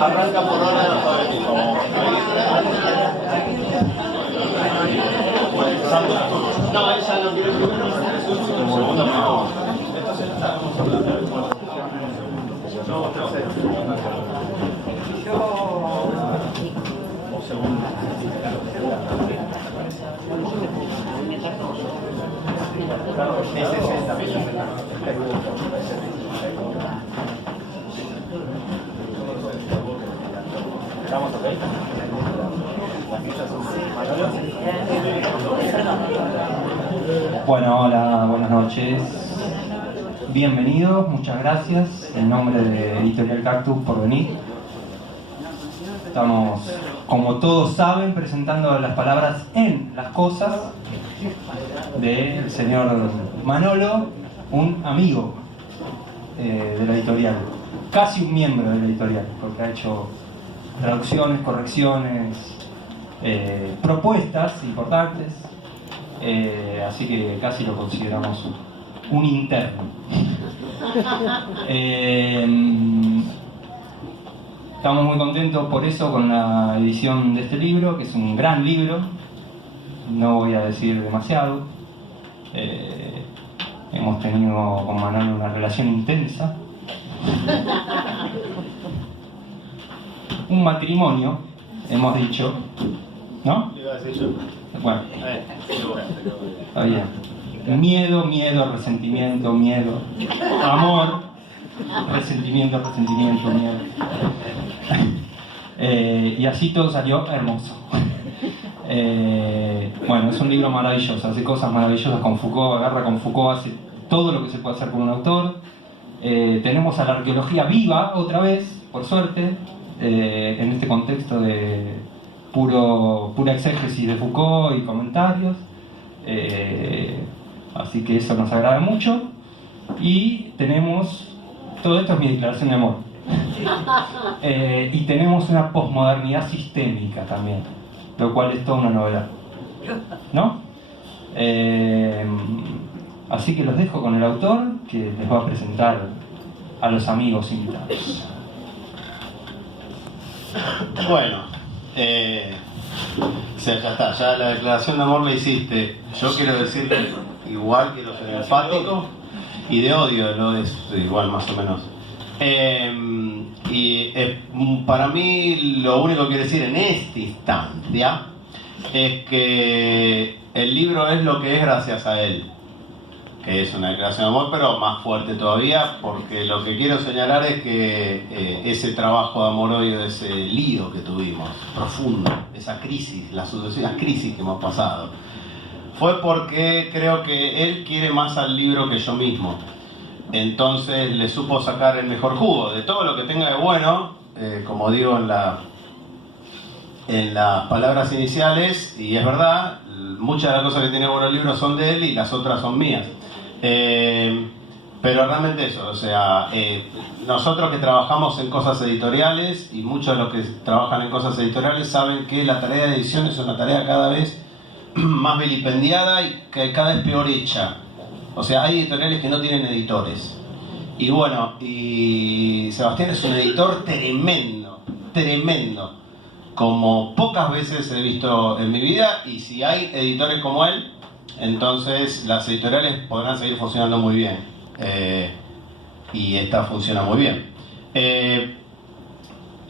Arranca por hora de alfabetismo. No, ella no quiere primero, segunda primero. Entonces estamos hablando. No, tercero. O segunda. Es 60. ¿Estamos ok? Bueno, hola, buenas noches. Bienvenidos, muchas gracias. En nombre de Editorial Cactus por venir. Estamos, como todos saben, presentando las palabras en las cosas del señor Manolo, un amigo de la editorial, casi un miembro de la editorial, porque ha hecho traducciones, correcciones, propuestas importantes, así que casi lo consideramos un interno. Estamos muy contentos por eso con la edición de este libro, que es un gran libro. No voy a decir demasiado. Hemos tenido con Manuel una relación intensa. Un matrimonio, hemos dicho, ¿no? Le iba a decir yo. Bueno, está bien. Miedo, miedo, resentimiento, miedo. Amor, resentimiento, resentimiento, miedo. Y así todo salió hermoso. Bueno, es un libro maravilloso, hace cosas maravillosas con Foucault, agarra con Foucault, hace todo lo que se puede hacer con un autor. Tenemos a la arqueología viva otra vez, por suerte, en este contexto de pura exégesis de Foucault y comentarios. Así que eso nos agrada mucho. Y tenemos, todo esto es mi declaración de amor. Y tenemos una posmodernidad sistémica también, lo cual es toda una novedad, ¿no? Así que los dejo con el autor, que les va a presentar a los amigos invitados. Bueno, ya está, ya la declaración de amor la hiciste. Yo quiero decir que igual que los enfáticos y de odio, lo es igual más o menos. Para mí lo único que quiero decir en esta instancia es que el libro es lo que es gracias a él, que es una declaración de amor, pero más fuerte todavía, porque lo que quiero señalar es que ese trabajo de amor-odio, ese lío que tuvimos, profundo, esa crisis, las sucesivas crisis que hemos pasado, fue porque creo que él quiere más al libro que yo mismo. Entonces le supo sacar el mejor jugo de todo lo que tenga de bueno, como digo en las palabras iniciales, y es verdad, muchas de las cosas que tiene bueno el libro son de él y las otras son mías. Pero realmente eso, o sea, nosotros que trabajamos en cosas editoriales, y muchos de los que trabajan en cosas editoriales saben que la tarea de edición es una tarea cada vez más vilipendiada y que cada vez peor hecha. O sea, hay editoriales que no tienen editores. Y bueno, y Sebastián es un editor tremendo, tremendo, como pocas veces he visto en mi vida, y si hay editores como él, entonces las editoriales podrán seguir funcionando muy bien. Y esta funciona muy bien.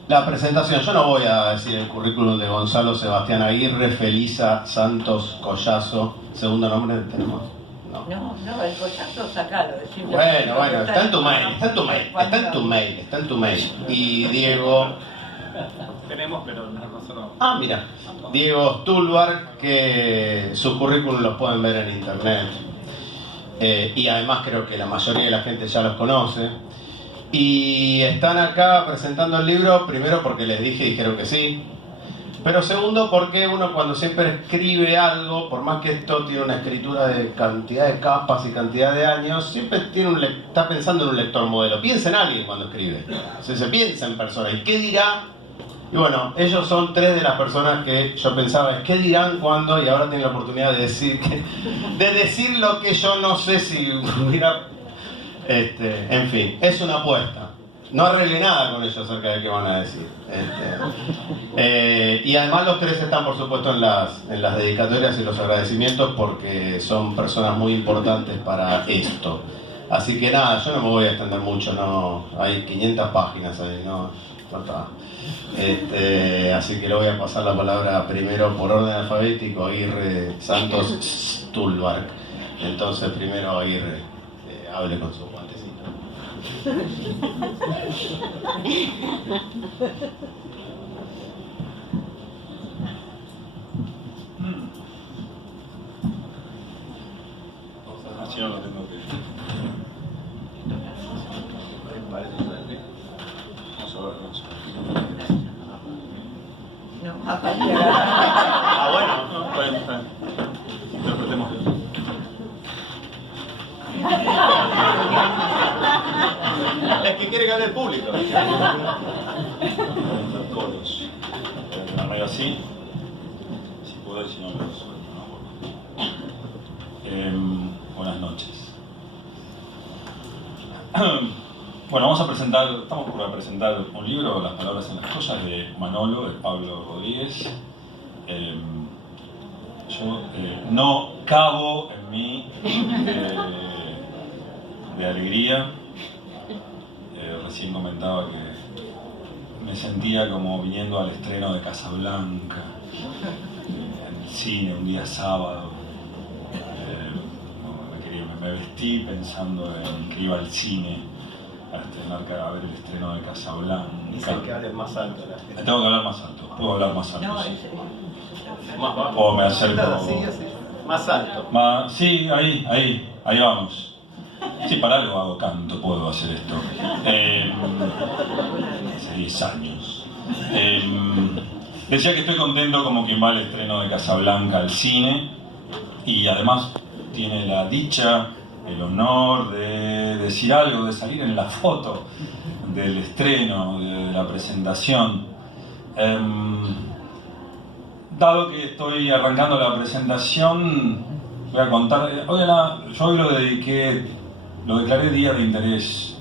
La presentación, yo no voy a decir el currículum de Gonzalo Sebastián Aguirre, Felisa Santos Collazo, segundo nombre tenemos. No, el Collazo sacalo. Bueno, está en tu mail. Y Diego... Tenemos, pero no nosotros. Mira, Diego Stulbar, que sus currículum los pueden ver en internet. Y además creo que la mayoría de la gente ya los conoce. Y están acá presentando el libro, primero porque les dije y dijeron que sí. Pero segundo, porque uno cuando siempre escribe algo, por más que esto tiene una escritura de cantidad de capas y cantidad de años, siempre está pensando en un lector modelo. Piensa en alguien cuando escribe. O sea, se piensa en personas. ¿Y qué dirá? Y bueno, ellos son tres de las personas que yo pensaba, ¿qué dirán cuando? Y ahora tienen la oportunidad de decir lo que yo no sé si hubiera... en fin, es una apuesta. No arreglé nada con ellos acerca de qué van a decir. Y además los tres están, por supuesto, en las dedicatorias y los agradecimientos porque son personas muy importantes para esto. Así que nada, yo no me voy a extender mucho, no, hay 500 páginas ahí, no está. Así que le voy a pasar la palabra primero por orden alfabético a Aguirre Santos Stulbar. Entonces primero Aguirre hable con su guantecito. Así no lo tengo que... Vamos a ver, bueno, está bien. Interpretemos. Es que quiere que hable el público. Coros. Medio así. Si puedo, si no, lo suelto, ¿no? Buenas noches. Bueno, estamos por presentar un libro, Las palabras en las cosas, de Manolo, de Pablo Rodríguez. Yo no cabo en mí de alegría. Recién comentaba que me sentía como viniendo al estreno de Casablanca, en el cine, un día sábado. Me vestí pensando en que iba al cine a ver el estreno de Casablanca. Dicen que hables más alto. Tengo que hablar más alto, puedo hablar más alto. No, Sí. Más bajo. O me acerco. Más alto. Sí, ahí vamos. Sí, para algo hago canto, puedo hacer esto. Hace 10 años. Decía que estoy contento como quien va al estreno de Casablanca al cine y además tiene la dicha, el honor de decir algo, de salir en la foto del estreno, de la presentación. Dado que estoy arrancando la presentación, voy a contar. Yo hoy lo declaré Día de Interés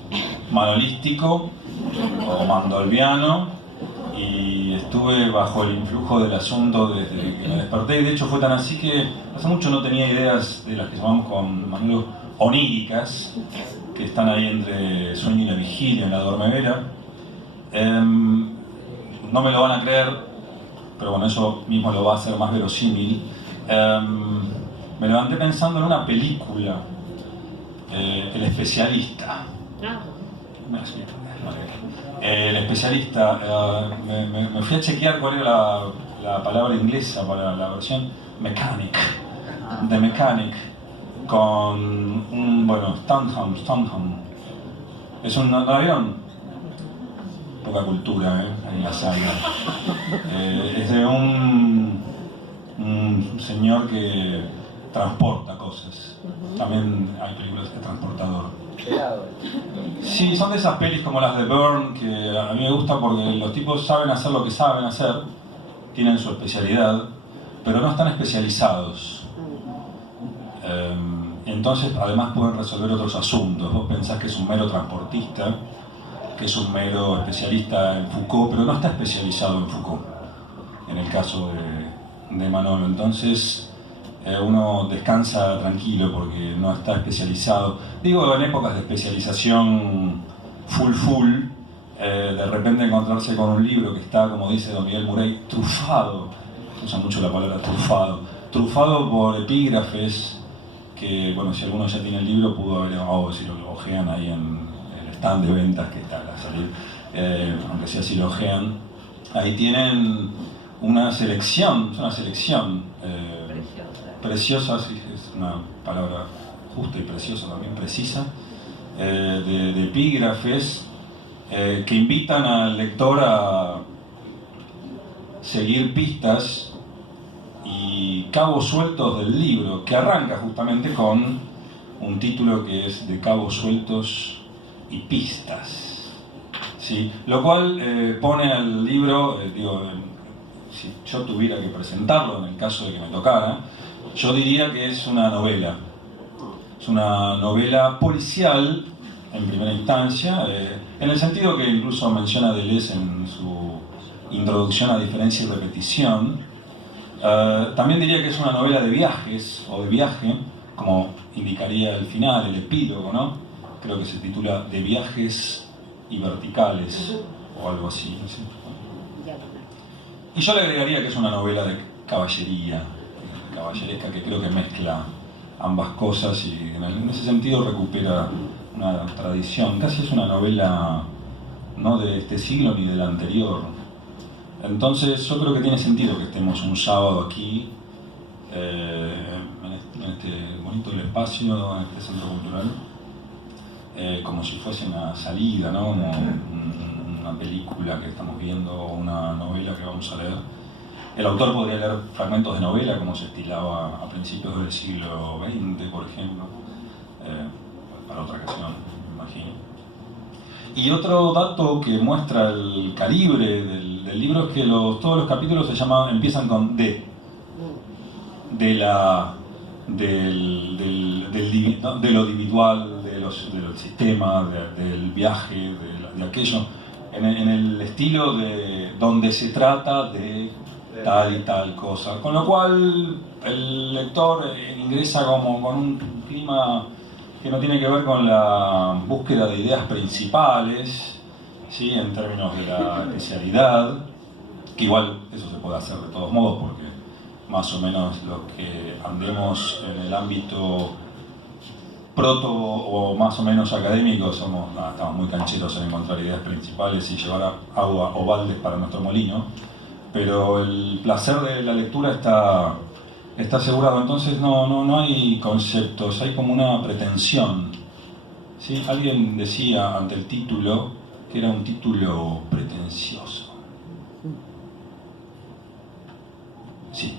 Manolístico o Mandolviano y estuve bajo el influjo del asunto desde que me desperté. Y de hecho fue tan así que hace mucho no tenía ideas de las que llamamos con Manolo oníricas, que están ahí entre el sueño y la vigilia, en la dormevera. No me lo van a creer, pero bueno, eso mismo lo va a hacer más verosímil. Me levanté pensando en una película, El Especialista. El Especialista, me fui a chequear cuál era la palabra inglesa para la versión Mechanic, The Mechanic, con Stoneham. Es un avión, poca cultura en la saga. Es de un señor que transporta cosas. También hay películas de transportador. Sí, son de esas pelis como las de Byrne, que a mí me gusta porque los tipos saben hacer lo que saben hacer, tienen su especialidad, pero no están especializados. Entonces, además pueden resolver otros asuntos. Vos pensás que es un mero transportista, que es un mero especialista en Foucault, pero no está especializado en Foucault, en el caso de Manolo. Entonces, uno descansa tranquilo porque no está especializado. Digo, en épocas de especialización full, de repente encontrarse con un libro que está, como dice don Miguel Murray, trufado, usa mucho la palabra trufado por epígrafes, que, bueno, si alguno ya tiene el libro, pudo haber, si lo ojean ahí en el stand de ventas que está a salir, aunque sea si lo ojean, ahí tienen una selección preciosa, sí, es una palabra justa y preciosa, también precisa, de epígrafes que invitan al lector a seguir pistas y cabos sueltos del libro, que arranca justamente con un título que es de cabos sueltos y pistas, ¿sí? Lo cual pone al libro, si yo tuviera que presentarlo en el caso de que me tocara, yo diría que es una novela. Es una novela policial en primera instancia, en el sentido que incluso menciona Deleuze en su introducción a diferencia y repetición. También diría que es una novela de viajes o de viaje, como indicaría el final, el epílogo, ¿no? Creo que se titula De viajes y verticales o algo así, ¿no? Y yo le agregaría que es una novela de caballería, caballeresca, que creo que mezcla ambas cosas y en ese sentido recupera una tradición. Casi es una novela no de este siglo ni del anterior. Entonces yo creo que tiene sentido que estemos un sábado aquí, en este bonito espacio, en este centro cultural, como si fuese una salida, ¿no? Una película que estamos viendo, una novela que vamos a leer. El autor podría leer fragmentos de novela, como se estilaba a principios del siglo XX, por ejemplo, para otra ocasión, me imagino. Y otro dato que muestra el calibre del libro es que todos los capítulos empiezan con D, de lo individual, del sistema, del viaje, de aquello, en el estilo de donde se trata de tal y tal cosa, con lo cual el lector ingresa como con un clima que no tiene que ver con la búsqueda de ideas principales, ¿sí? En términos de la especialidad, que igual eso se puede hacer de todos modos, porque más o menos los que andemos en el ámbito proto o más o menos académico estamos muy cancheros en encontrar ideas principales y llevar agua o baldes para nuestro molino, pero el placer de la lectura está asegurado. Entonces no hay conceptos, hay como una pretensión, ¿sí? Alguien decía ante el título que era un título pretencioso. Sí.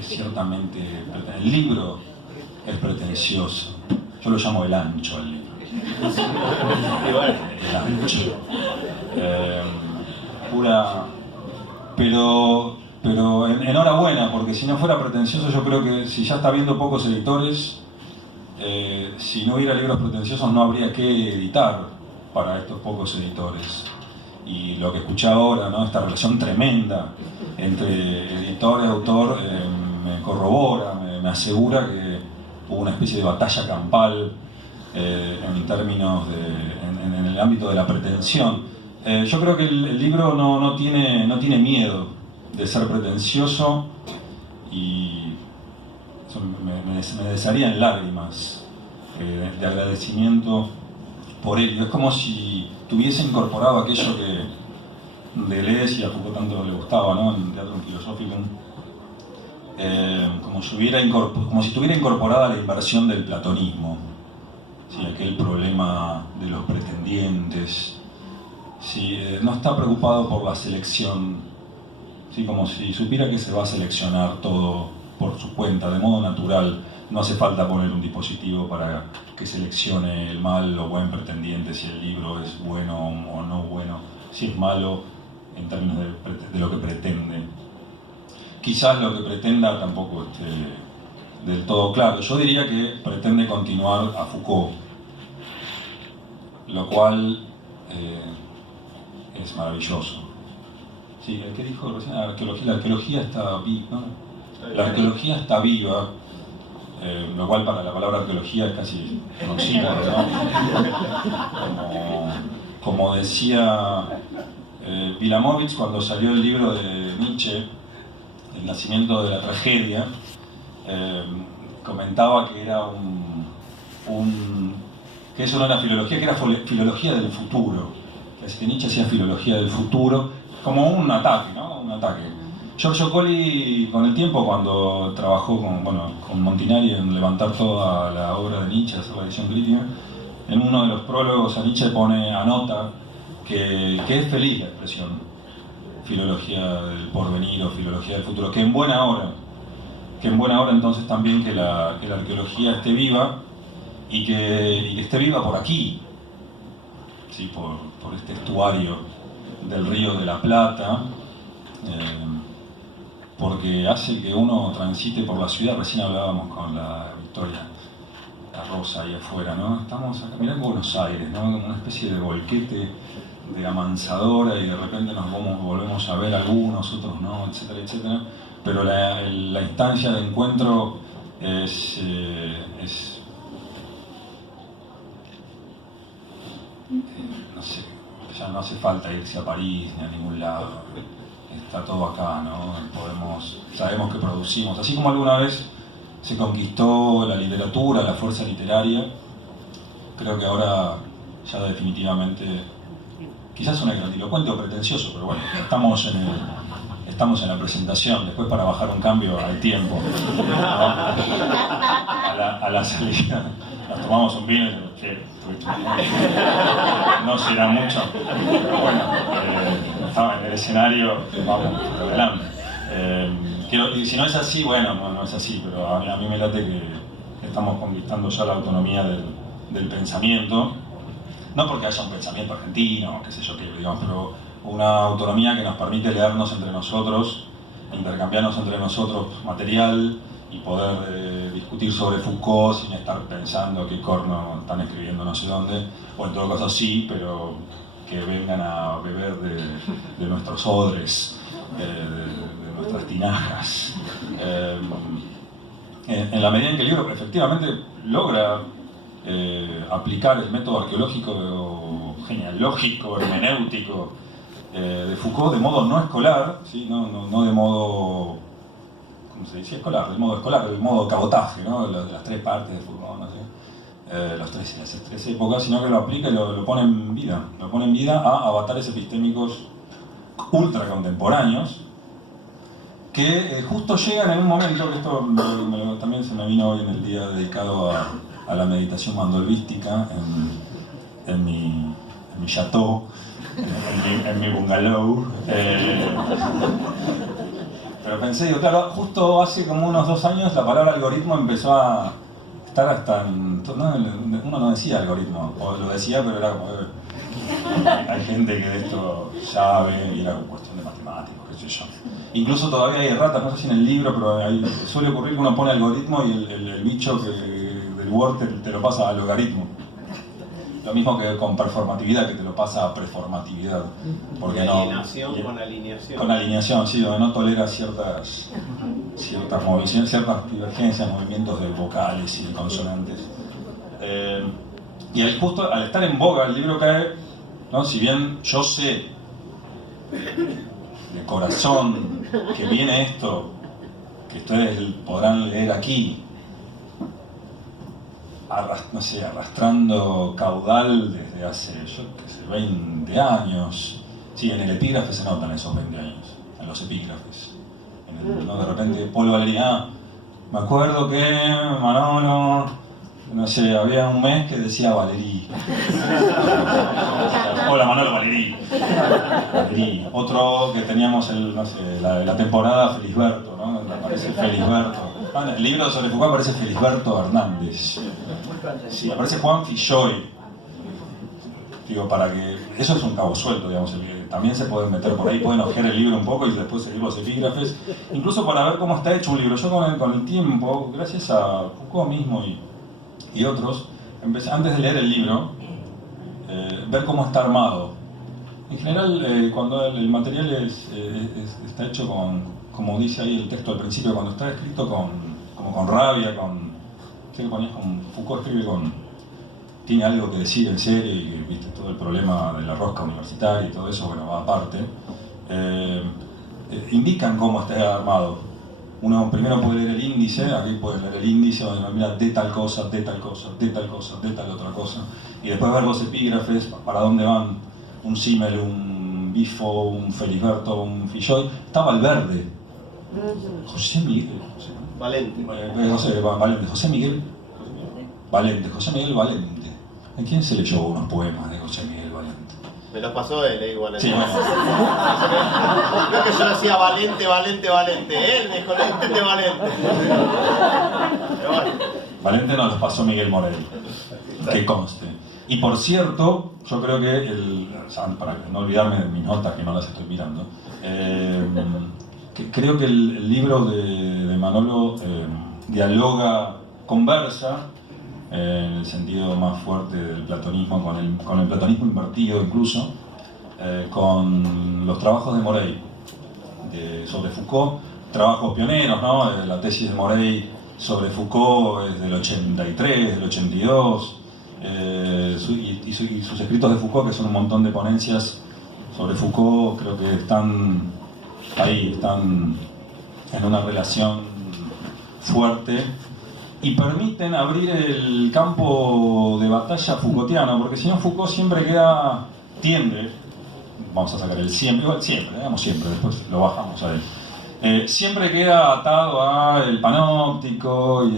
Es ciertamente el libro es pretencioso. Yo lo llamo el ancho al libro. El ancho. Pero enhorabuena, porque si no fuera pretencioso, yo creo que si ya está viendo pocos editores, si no hubiera libros pretenciosos no habría que editar para estos pocos editores. Y lo que escuché ahora, ¿no? Esta relación tremenda entre editor y autor me corrobora, me asegura que hubo una especie de batalla campal en términos en el ámbito de la pretensión. Yo creo que el libro no tiene miedo de ser pretencioso y eso me desharía en lágrimas de agradecimiento por ello. Es como si tuviese incorporado aquello que Deleuze y a Foucault tanto le gustaba, ¿no? En Teatro Filosófico, como si tuviera incorporada la inversión del platonismo, ¿sí? Aquel problema de los pretendientes. Sí, no está preocupado por la selección, ¿sí? Como si supiera que se va a seleccionar todo por su cuenta, de modo natural. No hace falta poner un dispositivo para que seleccione el mal o buen pretendiente, si el libro es bueno o no bueno, si es malo en términos de lo que pretende. Quizás lo que pretenda tampoco esté del todo claro. Yo diría que pretende continuar a Foucault, lo cual es maravilloso. Sí, el que dijo recién, la arqueología está viva, ¿no? La arqueología está viva. lo cual para la palabra arqueología es casi un oxímoron, ¿no? Como decía Wilamowitz cuando salió el libro de Nietzsche, El nacimiento de la tragedia, comentaba que era que eso no era filología, que era filología del futuro. Que Nietzsche hacía filología del futuro como un ataque, ¿no? Un ataque. Giorgio Colli, con el tiempo, cuando trabajó con Montinari en levantar toda la obra de Nietzsche, hacer la edición crítica, en uno de los prólogos a Nietzsche anota que es feliz la expresión filología del porvenir o filología del futuro, que en buena hora entonces también que la arqueología esté viva y que esté viva por aquí, ¿sí? por este estuario del Río de la Plata, porque hace que uno transite por la ciudad. Recién hablábamos con la Victoria, la Rosa ahí afuera, ¿no? Estamos acá, mirá Buenos Aires, ¿no? Como una especie de volquete de amansadora y de repente nos volvemos a ver algunos, otros no, etcétera, etcétera. Pero la instancia de encuentro es no sé, ya no hace falta irse a París ni a ningún lado. Está todo acá, ¿no? Sabemos que producimos. Así como alguna vez se conquistó la literatura, la fuerza literaria, creo que ahora ya definitivamente, quizás suena grandilocuente o pretencioso, pero bueno, estamos en la presentación. Después, para bajar un cambio hay tiempo, ¿no? A la salida nos tomamos un vino y digo, che, no será mucho, pero bueno, estaba en el escenario, vamos adelante. Y si no es así, bueno, no es así, pero a mí me late que estamos conquistando ya la autonomía del pensamiento, no porque haya un pensamiento argentino, qué sé yo qué, digamos, pero una autonomía que nos permite leernos entre nosotros, intercambiarnos entre nosotros material y poder discutir sobre Foucault sin estar pensando qué corno están escribiendo no sé dónde, o en todo caso sí, pero que vengan a beber de nuestros odres, de nuestras tinajas. En la medida en que el libro efectivamente logra aplicar el método arqueológico, genealógico, hermenéutico de Foucault de modo no escolar, ¿sí? no de modo, ¿cómo se dice? Escolar, de modo cabotaje, ¿no? De las tres partes de Foucault, ¿no? Las tres épocas, sino que lo aplica y lo pone en vida. Lo pone en vida a avatares epistémicos ultra contemporáneos que justo llegan en un momento, que esto también se me vino hoy en el día dedicado a la meditación mandolvística en mi chateau, en mi bungalow. Pero pensé, digo, claro, justo hace como unos 2 años la palabra algoritmo empezó a estar hasta uno no decía algoritmo, o lo decía, pero era como hay gente que de esto sabe y era cuestión de matemáticos, qué sé yo. Incluso todavía hay erratas, no sé si en el libro, pero suele ocurrir que uno pone algoritmo y el bicho del Word te lo pasa a logaritmo. Lo mismo que con performatividad, que te lo pasa a preformatividad. Porque alineación con alineación. Con alineación, sí, donde no tolera ciertas divergencias, movimientos de vocales y de consonantes. Y justo al estar en boga el libro cae, ¿no? Si bien yo sé de corazón que viene esto, que ustedes podrán leer aquí, arrastrando caudal desde hace, yo qué sé, 20 años. Sí, en el epígrafe se notan esos 20 años, en los epígrafes. ¿No? De repente, Paul Valéry, me acuerdo que Manolo, no sé, había un mes que decía Valéry. Hola Manolo, Valéry. Otro que teníamos la temporada Felisberto, ¿no? Donde aparece Felisberto. En el libro sobre Foucault aparece Felisberto Hernández. Sí, aparece Juan Filloy. Digo, para que... Eso es un cabo suelto, digamos. También se pueden meter por ahí, pueden ojear el libro un poco y después seguir los epígrafes. Incluso para ver cómo está hecho un libro. Yo con el tiempo, gracias a Foucault mismo y otros, empecé, antes de leer el libro, ver cómo está armado. En general, cuando el material está hecho como dice ahí el texto al principio, cuando está escrito con rabia, viste que ponías con Foucault escribe con... tiene algo que decir en serio y que, viste, todo el problema de la rosca universitaria y todo eso, bueno, va aparte. Indican cómo está armado. Uno primero puede leer el índice, aquí puede leer el índice, donde mira de tal cosa, de tal cosa, de tal cosa, de tal otra cosa, y después ver los epígrafes, para dónde van, un Simmel, un Bifo, un Felisberto, un Filloy. Está Valverde, José Miguel, Valente. José Miguel Valente. ¿A quién se leyó unos poemas de José Miguel Valente? Me los pasó él, igual. Sí, bueno. No que yo decía Valente. Él me dijo, Valente. Pero bueno. Valente nos los pasó Miguel Morel, que conste. Y por cierto, yo creo que, para no olvidarme de mis notas, que no las estoy mirando, creo que el libro de Manolo dialoga, conversa, en el sentido más fuerte del platonismo, con el platonismo invertido incluso, con los trabajos de Morey sobre Foucault, trabajos pioneros, ¿no? La tesis de Morey sobre Foucault es del 83, del 82, y sus escritos de Foucault, que son un montón de ponencias sobre Foucault, creo que están ahí, están en una relación fuerte y permiten abrir el campo de batalla Foucaultiano, porque si no Foucault siempre tiende, vamos a sacar el siempre, igual siempre, digamos siempre, después lo bajamos a él, siempre queda atado al panóptico y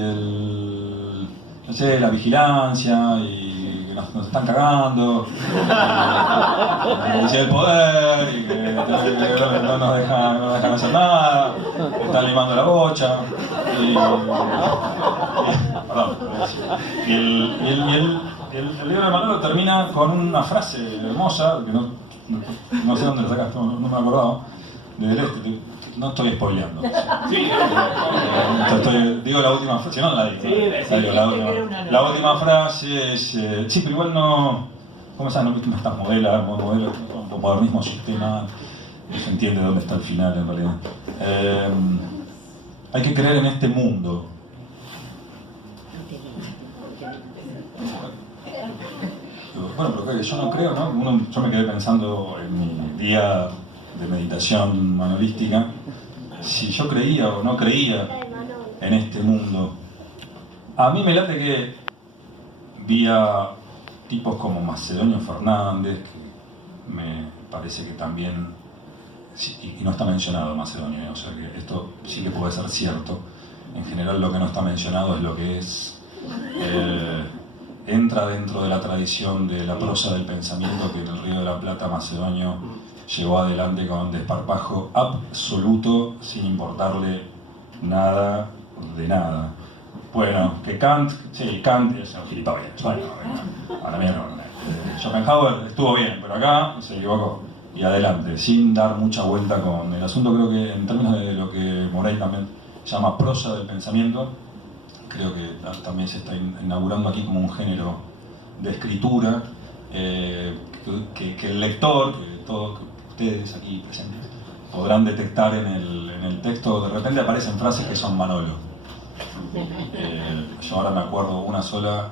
la vigilancia y que nos están cagando, y el poder y que no nos dejan hacer nada, que están limando la bocha y el libro de Manolo termina con una frase hermosa que no sé dónde la sacaste, no me acordaba, de Deleuze. No estoy spoileando. Sí. Digo la última frase, no la digo. La última frase es... sí, pero igual no... ¿Cómo se llama? No estas modelos, modernismo sistema. No se entiende dónde está el final en realidad. Hay que creer en este mundo. Bueno, pero yo no creo, ¿no? Yo me quedé pensando en mi día de meditación manolística, si yo creía o no creía en este mundo. A mí me late que vi a tipos como Macedonio Fernández, que me parece que también, y no está mencionado Macedonio, o sea que esto sí que puede ser cierto. En general lo que no está mencionado es lo que es... entra dentro de la tradición de la prosa del pensamiento que en el Río de la Plata Macedonio llevó adelante con desparpajo absoluto, sin importarle nada de nada. Bueno, que Kant es un gilipollas. Bueno, a la mierda. Schopenhauer estuvo bien, pero acá se equivocó. Y adelante, sin dar mucha vuelta con el asunto. Creo que en términos de lo que Morey también llama prosa del pensamiento, creo que también se está inaugurando aquí como un género de escritura que el lector, que ustedes aquí presentes podrán detectar en el texto. De repente aparecen frases que son Manolo. Yo ahora me acuerdo una sola,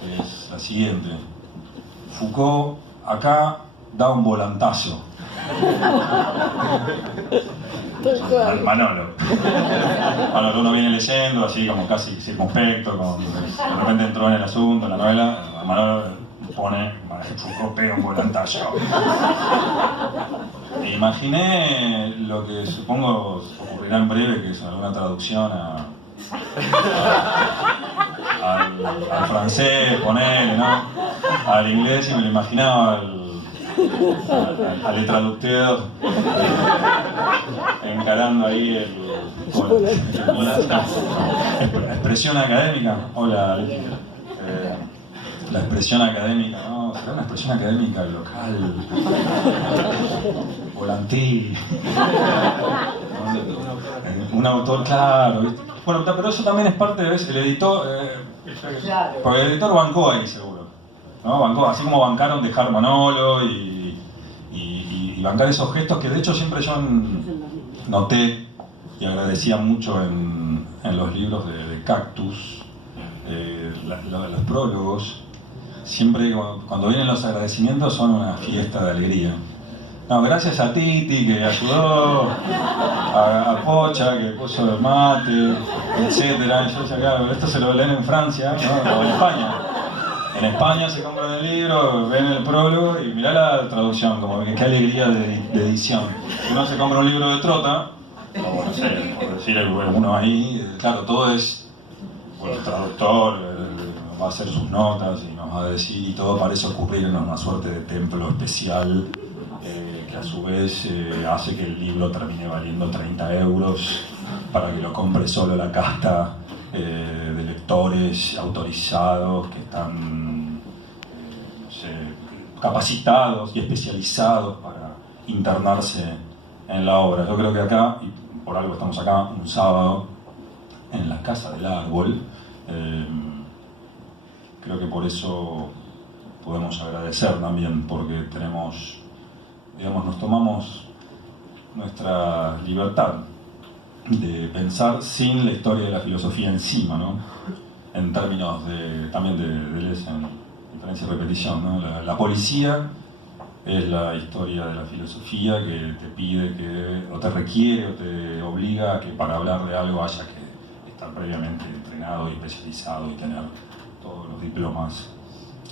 que es la siguiente: Foucault acá da un volantazo. Manolo. Bueno, uno viene leyendo así como casi circunspecto, de repente entró en el asunto, en la novela, Manolo pone, Foucault pega un volantazo. E imaginé lo que supongo ocurrirá en breve, que es alguna traducción al francés, ponele, ¿no? Al inglés, y me lo imaginaba al traductor encarando ahí la expresión académica. Hola, la expresión académica, ¿no? Será una expresión académica local, volantil, un autor, claro, ¿viste? Bueno, pero eso también es parte de el editor, porque el editor bancó ahí seguro, ¿no? Bancó, así como bancaron dejar Manolo y bancar esos gestos que de hecho siempre yo noté y agradecía mucho en los libros de Cactus, los prólogos, siempre cuando vienen los agradecimientos son una fiesta de alegría. No, gracias a Titi que ayudó, a Pocha que puso el mate, etcétera. Yo decía, claro, esto se lo leen en Francia, ¿no? O en España. En España se compran el libro, ven el prólogo y mirá la traducción, como que qué alegría de edición. Si uno se compra un libro de Trota, como no sé, por decir uno ahí, claro, todo es, bueno, el traductor va a hacer sus notas y nos va a decir, y todo parece ocurrir en una suerte de templo especial. Que a su vez hace que el libro termine valiendo 30 euros para que lo compre solo la casta de lectores autorizados que están no sé, capacitados y especializados para internarse en la obra. Yo creo que acá, y por algo estamos acá un sábado en la Casa del Árbol, creo que por eso podemos agradecer también, porque tenemos, digamos, nos tomamos nuestra libertad de pensar sin la historia de la filosofía encima, ¿no? En términos también de lesión, diferencia y repetición, ¿no? La policía es la historia de la filosofía que te pide que, o te requiere, o te obliga a que para hablar de algo haya que estar previamente entrenado y especializado y tener todos los diplomas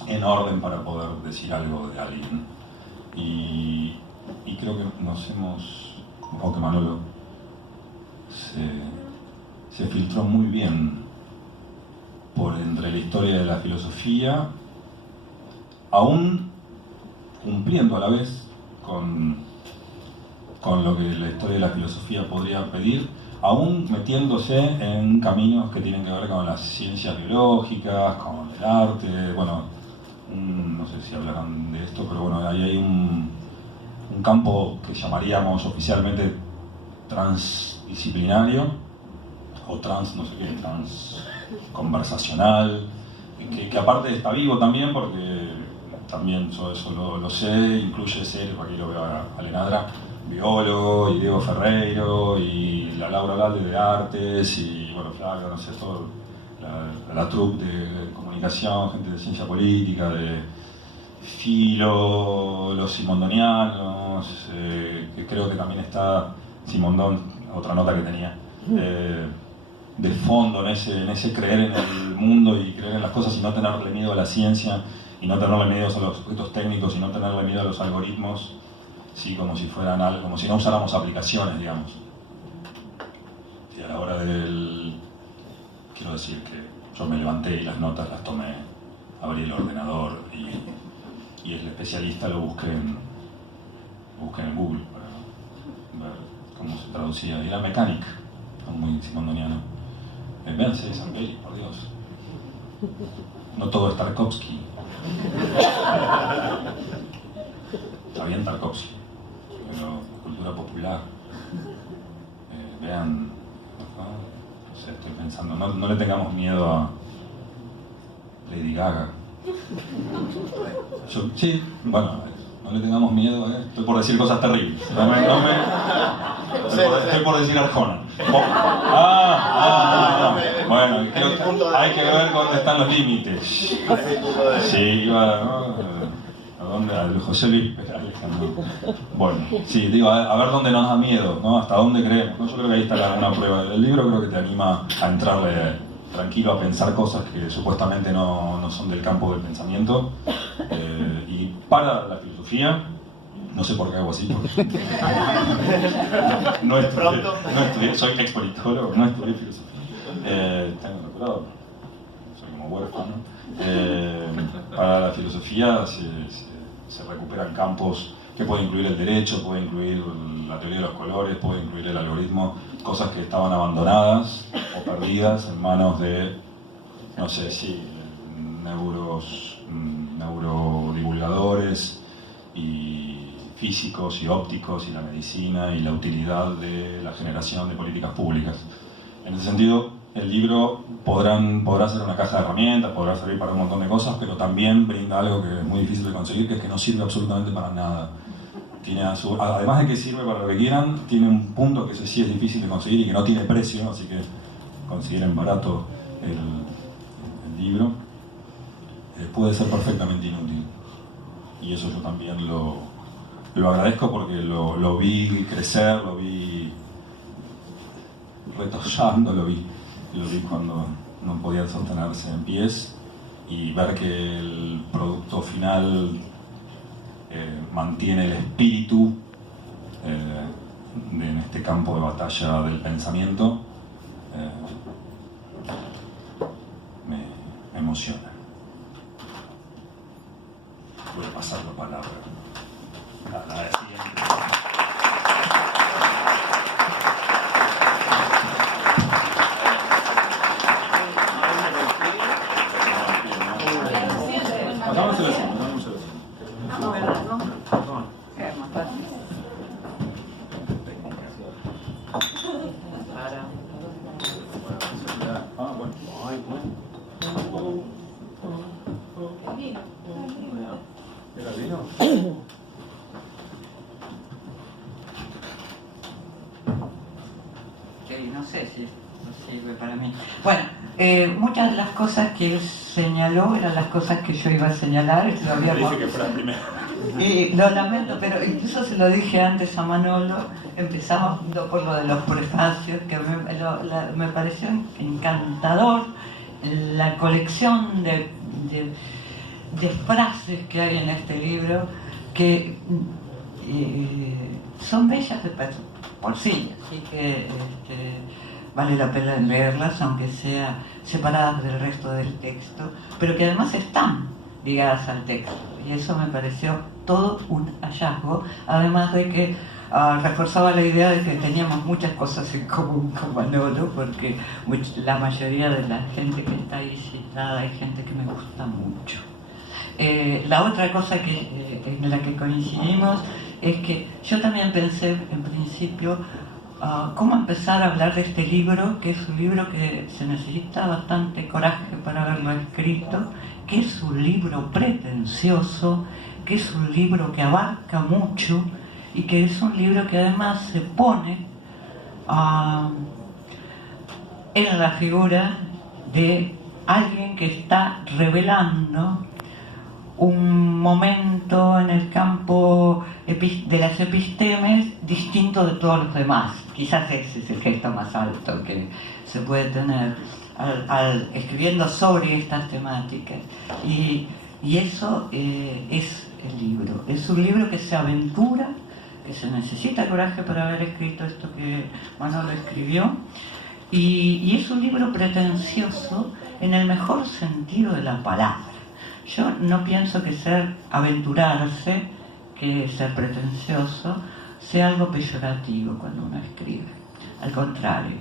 en orden para poder decir algo de alguien. Y creo que nos hemos, o que Manolo se filtró muy bien por entre la historia de la filosofía, aún cumpliendo a la vez con lo que la historia de la filosofía podría pedir, aún metiéndose en caminos que tienen que ver con las ciencias biológicas, con el arte. Bueno, no sé si hablarán de esto, pero bueno, ahí hay un campo que llamaríamos oficialmente transdisciplinario, o no sé qué, transconversacional, que aparte está vivo también, porque también yo eso lo sé, incluye ser, aquí lo veo a Lenadra, biólogo, y Diego Ferreiro, y la Laura Lalde de Artes, y bueno, Flavio, no sé, todo, la troupe de comunicación, gente de ciencia política, de Filo, los simondonianos, que creo que también está Simondón, otra nota que tenía, de fondo en ese creer en el mundo y creer en las cosas y no tenerle miedo a la ciencia, y no tenerle miedo a los objetos técnicos, y no tenerle miedo a los algoritmos, sí, como si fueran algo, como si no usáramos aplicaciones, digamos. Y a la hora quiero decir que yo me levanté y las notas las tomé, abrí el ordenador y el especialista lo busqué en Google para ver cómo se traducía. Y era Mechanic, muy simondoniano. Véanse esa peli, por Dios. No todo es Tarkovsky. Está bien Tarkovsky, pero cultura popular. Vean, no sé, estoy pensando, no le tengamos miedo a Lady Gaga. Sí, bueno, no le tengamos miedo, estoy por decir cosas terribles. Estoy por decir Arjona. Bueno, creo que hay que ver dónde están los límites. Sí, iba a dónde, al José Luis Alejandro. Bueno, sí, digo, a ver dónde nos da miedo, ¿no? Hasta dónde creemos, ¿no? Yo creo que ahí está una prueba. El libro creo que te anima a entrarle tranquilo a pensar cosas que supuestamente no son del campo del pensamiento. Y para la filosofía, no sé por qué hago así, porque no estudié, soy ex politólogo, no estudié filosofía. Tengo doctorado, soy como huérfano. Para la filosofía se recuperan campos que pueden incluir el derecho, puede incluir la teoría de los colores, puede incluir el algoritmo, cosas que estaban abandonadas o perdidas en manos de, no sé si, neurodivulgadores y físicos y ópticos y la medicina y la utilidad de la generación de políticas públicas. En ese sentido, el libro podrá ser una caja de herramientas, podrá servir para un montón de cosas, pero también brinda algo que es muy difícil de conseguir, que es que no sirve absolutamente para nada. Además de que sirve para lo que quieran, tiene un punto que ese sí es difícil de conseguir y que no tiene precio, así que consideren barato libro, puede ser perfectamente inútil. Y eso yo también lo agradezco porque lo vi crecer, lo vi retollando, lo vi cuando no podía sostenerse en pies, y ver que el producto final mantiene el espíritu en este campo de batalla del pensamiento, me emociona. Voy a pasar la palabra a la siguiente. Vamos a la siguiente. No, ¿verdad? No. Es más fácil. No sé si esto sirve para mí. Bueno, muchas de las cosas que él señaló eran las cosas que yo iba a señalar. Y lo Dije que fuera primero. Y lo lamento, pero incluso se lo dije antes a Manolo. Empezamos por lo de los prefacios, que me pareció encantador la colección de frases que hay en este libro, que son bellas de por sí, así que vale la pena leerlas, aunque sea separadas del resto del texto, pero que además están ligadas al texto, y eso me pareció todo un hallazgo, además de que reforzaba la idea de que teníamos muchas cosas en común con Manolo, porque la mayoría de la gente que está ahí citada hay gente que me gusta mucho. La otra cosa en la que coincidimos es que yo también pensé en principio cómo empezar a hablar de este libro, que es un libro que se necesita bastante coraje para haberlo escrito, que es un libro pretencioso, que es un libro que abarca mucho y que es un libro que además se pone en la figura de alguien que está revelando un momento en el campo de las epistemes distinto de todos los demás. Quizás ese es el gesto más alto que se puede tener escribiendo sobre estas temáticas. Y eso es el libro. Es un libro que se aventura, que se necesita coraje para haber escrito esto que Manolo escribió, y es un libro pretencioso en el mejor sentido de la palabra. Yo no pienso que aventurarse, que ser pretencioso, sea algo peyorativo cuando uno escribe. Al contrario.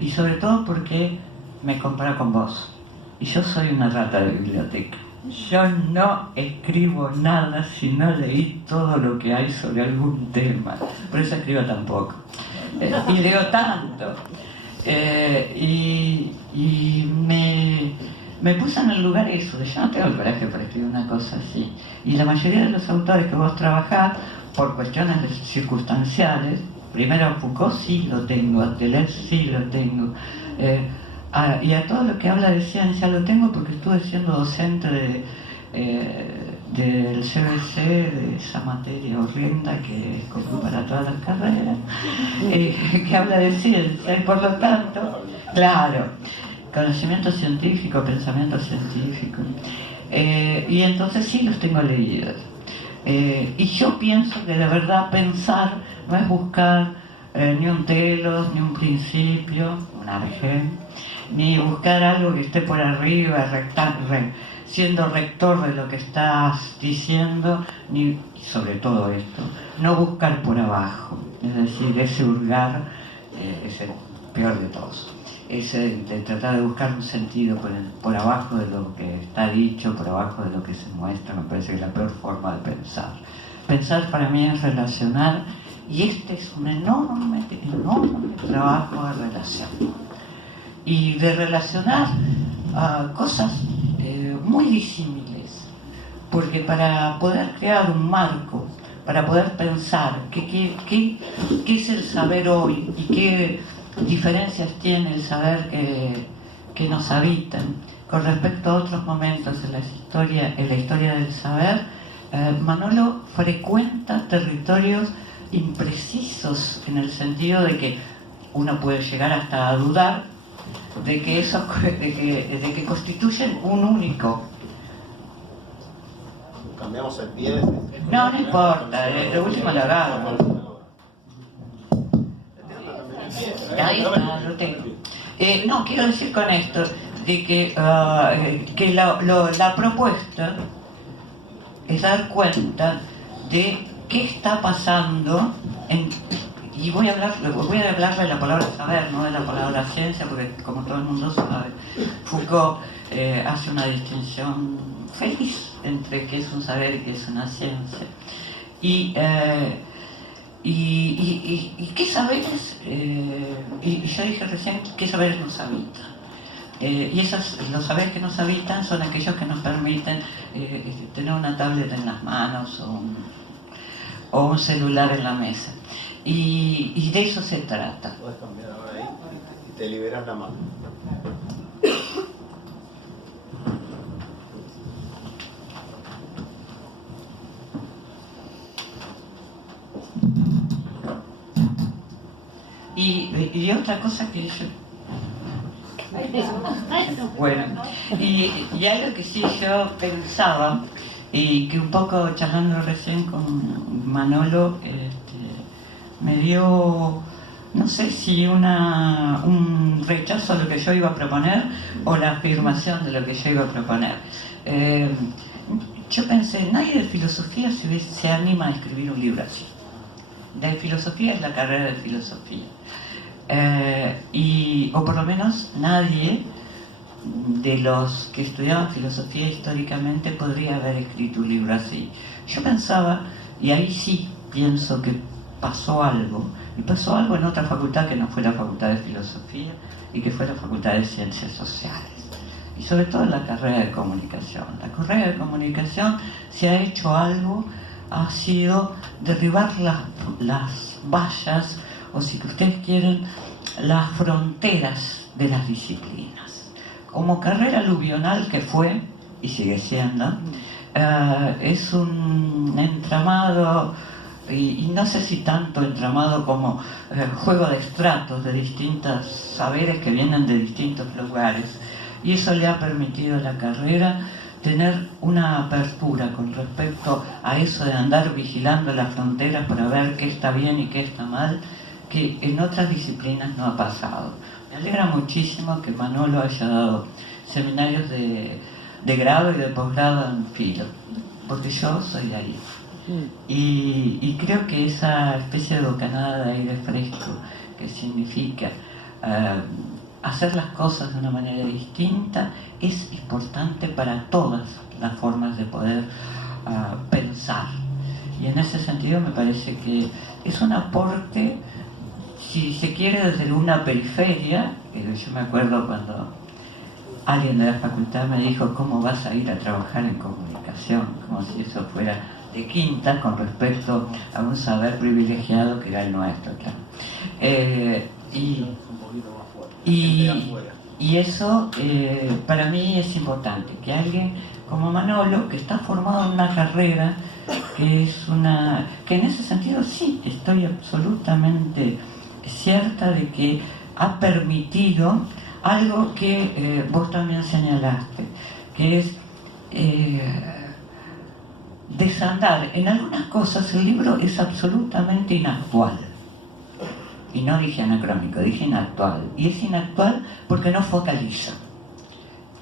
Y sobre todo porque me comparo con vos. Y yo soy una rata de biblioteca. Yo no escribo nada si no leí todo lo que hay sobre algún tema. Por eso escribo tan poco. Y leo tanto. Y me puse en el lugar eso, de yo no tengo el coraje para escribir una cosa así. Y la mayoría de los autores que vos trabajás, por cuestiones circunstanciales, primero a Foucault sí lo tengo, a Deleuze sí lo tengo, y a todo lo que habla de ciencia lo tengo porque estuve siendo docente del CBC, de esa materia horrenda que es común para todas las carreras, que habla de ciencia, y por lo tanto, claro, conocimiento científico, pensamiento científico, y entonces sí los tengo leídos. Y yo pienso que de verdad pensar no es buscar ni un telos, ni un principio, un argen, ni buscar algo que esté por arriba, siendo rector de lo que estás diciendo, ni sobre todo esto, no buscar por abajo, es decir, ese hurgar es el peor de todos. Ese de tratar de buscar un sentido por abajo de lo que está dicho, por abajo de lo que se muestra, me parece que es la peor forma de pensar. Pensar para mí es relacionar, y este es un enorme trabajo de relación. Y de relacionar cosas muy disímiles, porque para poder crear un marco, para poder pensar qué es el saber hoy y qué diferencias tiene el saber que que nos habitan. Con respecto a otros momentos en la historia del saber, Manolo frecuenta territorios imprecisos, en el sentido de que uno puede llegar hasta a dudar de que constituyen un único. Cambiamos el pie. No importa, lo último lo hagamos. Ahí está, lo tengo. No, quiero decir con esto de que la propuesta es dar cuenta de qué está pasando y voy a hablar de la palabra saber, no de la palabra ciencia, porque como todo el mundo sabe, Foucault hace una distinción feliz entre qué es un saber y qué es una ciencia. Y qué saberes, y ya dije recién, qué saberes nos habitan. Los saberes que nos habitan son aquellos que nos permiten tener una tablet en las manos o un celular en la mesa. Y de eso se trata. Puedes cambiar ahora ahí y te liberas la mano. Y otra cosa que yo... Bueno, y algo que sí yo pensaba, y que un poco charlando recién con Manolo, me dio, no sé si un rechazo a lo que yo iba a proponer o la afirmación de lo que yo iba a proponer. Yo pensé, nadie de filosofía se anima a escribir un libro así. De filosofía es la carrera de filosofía. O por lo menos nadie de los que estudiaban filosofía históricamente podría haber escrito un libro así. Yo pensaba, y ahí sí pienso que pasó algo, y pasó algo en otra facultad que no fue la Facultad de Filosofía y que fue la Facultad de Ciencias Sociales, y sobre todo en la carrera de comunicación. La carrera de comunicación se ha hecho algo, ha sido derribar las vallas, o si ustedes quieren, las fronteras de las disciplinas. Como carrera aluvional que fue, y sigue siendo, es un entramado, y no sé si tanto entramado como juego de estratos de distintos saberes que vienen de distintos lugares, y eso le ha permitido a la carrera tener una apertura con respecto a eso de andar vigilando las fronteras para ver qué está bien y qué está mal, que en otras disciplinas no ha pasado. Me alegra muchísimo que Manolo haya dado seminarios de grado y de posgrado en filo, porque yo soy de ahí. Y creo que esa especie de bocanada de aire fresco que significa hacer las cosas de una manera distinta es importante para todas las formas de poder pensar. Y en ese sentido me parece que es un aporte, si se quiere, desde una periferia. Yo me acuerdo cuando alguien de la facultad me dijo: ¿cómo vas a ir a trabajar en comunicación? Como si eso fuera de quinta con respecto a un saber privilegiado que era el nuestro, claro. Y eso para mí es importante, que alguien como Manolo, que está formado en una carrera que en ese sentido sí estoy absolutamente cierta de que ha permitido algo que vos también señalaste, que es desandar. En algunas cosas el libro es absolutamente inactual. Y no dije anacrónico, dije inactual. Y es inactual porque no focaliza.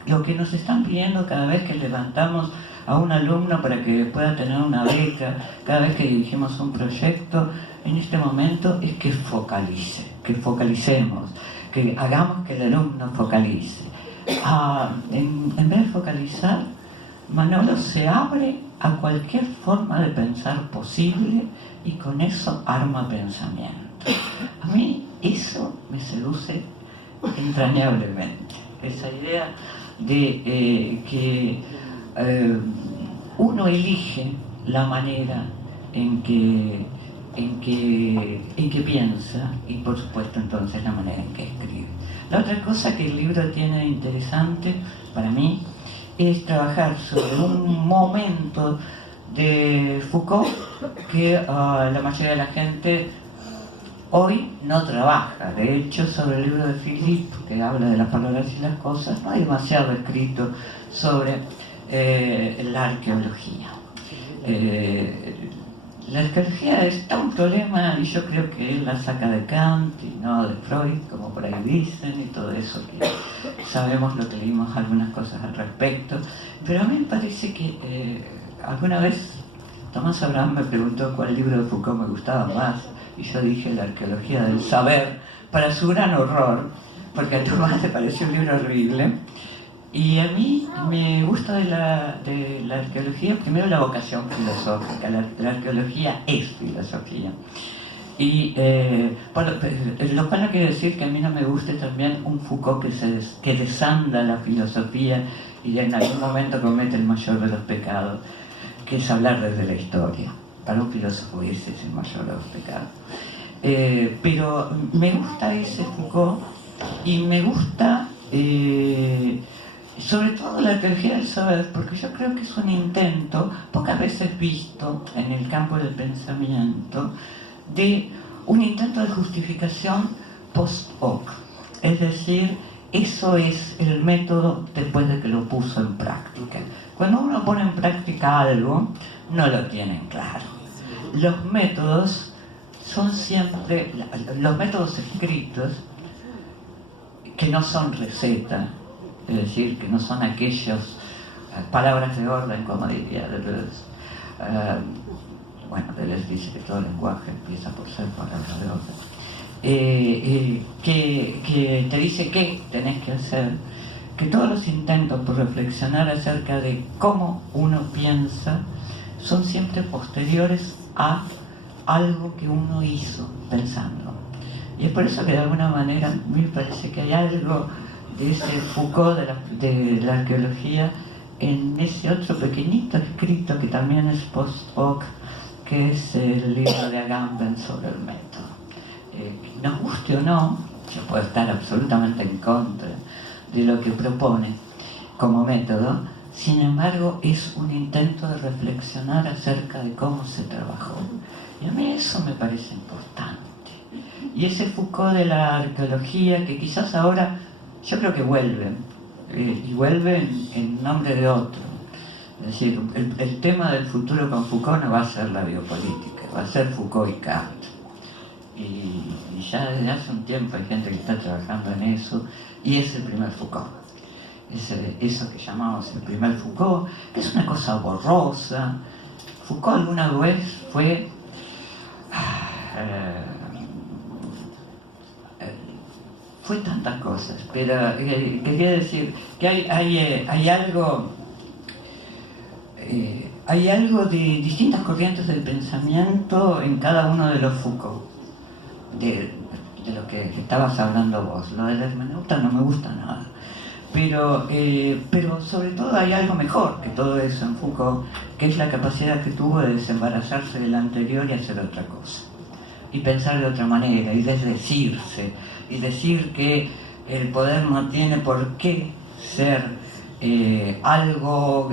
Lo que nos están pidiendo cada vez que levantamos a un alumno para que pueda tener una beca, cada vez que dirigimos un proyecto, en este momento es que focalice, que focalicemos, que hagamos que el alumno focalice. En vez de focalizar, Manolo se abre a cualquier forma de pensar posible y con eso arma pensamiento. A mí eso me seduce entrañablemente, esa idea de que uno elige la manera en que piensa, y por supuesto entonces la manera en que escribe. La otra cosa que el libro tiene interesante para mí es trabajar sobre un momento de Foucault que la mayoría de la gente hoy no trabaja. De hecho, sobre el libro de Philippe, que habla de las palabras y las cosas, no hay demasiado escrito sobre la arqueología. La arqueología está un problema, y yo creo que él la saca de Kant y no de Freud, como por ahí dicen, y todo eso, que sabemos lo que leímos algunas cosas al respecto. Pero a mí me parece que alguna vez Tomás Abraham me preguntó cuál libro de Foucault me gustaba más, y yo dije La arqueología del saber, para su gran horror, porque a Tomás le pareció un libro horrible. Y a mí me gusta de la arqueología, primero la vocación filosófica, la arqueología es filosofía. Y lo cual no quiere decir que a mí no me guste también un Foucault que desanda la filosofía y en algún momento comete el mayor de los pecados, que es hablar desde la historia. Para un filósofo ese es el mayor de los pecados. Pero me gusta ese Foucault y me gusta sobre todo la arqueología del saber, porque yo creo que es un intento, pocas veces visto en el campo del pensamiento, de un intento de justificación post hoc. Es decir, eso es el método después de que lo puso en práctica. Cuando uno pone en práctica algo, no lo tienen claro. Los métodos son siempre, los métodos escritos, que no son receta, es decir, que no son aquellas palabras de orden, como diría Deleuze. Deleuze dice que todo lenguaje empieza por ser palabras de orden. Que te dice qué tenés que hacer, que todos los intentos por reflexionar acerca de cómo uno piensa son siempre posteriores a algo que uno hizo pensando. Y es por eso que de alguna manera me parece que hay algo de ese Foucault de la arqueología en ese otro pequeñito escrito que también es post hoc, que es el libro de Agamben sobre el método. Nos guste o no, yo puedo estar absolutamente en contra de lo que propone como método, sin embargo es un intento de reflexionar acerca de cómo se trabajó. Y a mí eso me parece importante. Y ese Foucault de la arqueología, que quizás ahora yo creo que vuelve, y vuelve en nombre de otro. Es decir, el tema del futuro con Foucault no va a ser la biopolítica, va a ser Foucault y Kant. Y ya desde hace un tiempo hay gente que está trabajando en eso, y es el primer Foucault. Eso que llamamos el primer Foucault, que es una cosa borrosa. Foucault alguna vez fue tantas cosas, pero quería decir que hay algo de distintas corrientes del pensamiento en cada uno de los Foucault, de lo que estabas hablando vos. Lo de la hermeneuta no me gusta nada, pero sobre todo hay algo mejor que todo eso en Foucault, que es la capacidad que tuvo de desembarazarse del anterior y hacer otra cosa, y pensar de otra manera, y desdecirse, y decir que el poder no tiene por qué ser algo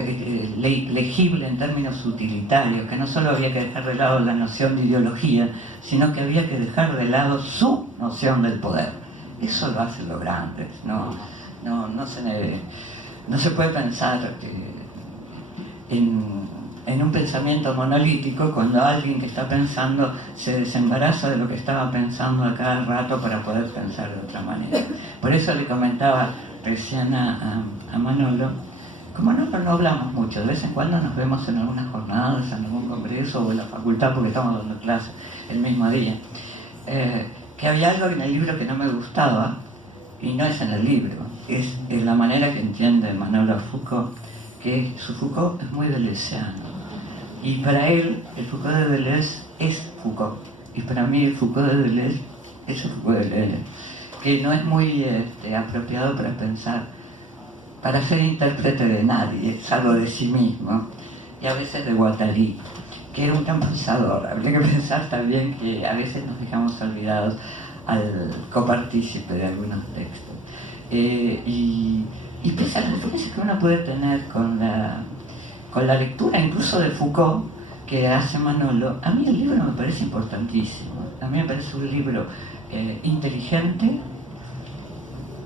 legible en términos utilitarios, que no solo había que dejar de lado la noción de ideología, sino que había que dejar de lado su noción del poder. Eso lo hacen los grandes, no se puede pensar en un pensamiento monolítico cuando alguien que está pensando se desembaraza de lo que estaba pensando a cada rato para poder pensar de otra manera. Por eso le comentaba recién a Manolo, como no hablamos mucho, de vez en cuando nos vemos en algunas jornadas, en algún congreso o en la facultad porque estamos dando clases el mismo día, que había algo en el libro que no me gustaba, y no es en el libro, es en la manera que entiende Manolo Foucault, que su Foucault es muy deleuziano. Y para él, el Foucault de Deleuze es Foucault. Y para mí, el Foucault de Deleuze es el Foucault de Deleuze. Que no es muy apropiado para pensar, para ser intérprete de nadie, salvo de sí mismo. Y a veces de Guattari, que era un gran pensador. Habría que pensar también que a veces nos dejamos olvidados. al copartícipe de algunos textos. Y pese a las diferencias que uno puede tener con la lectura incluso de Foucault que hace Manolo, a mí el libro me parece importantísimo. A mí me parece un libro inteligente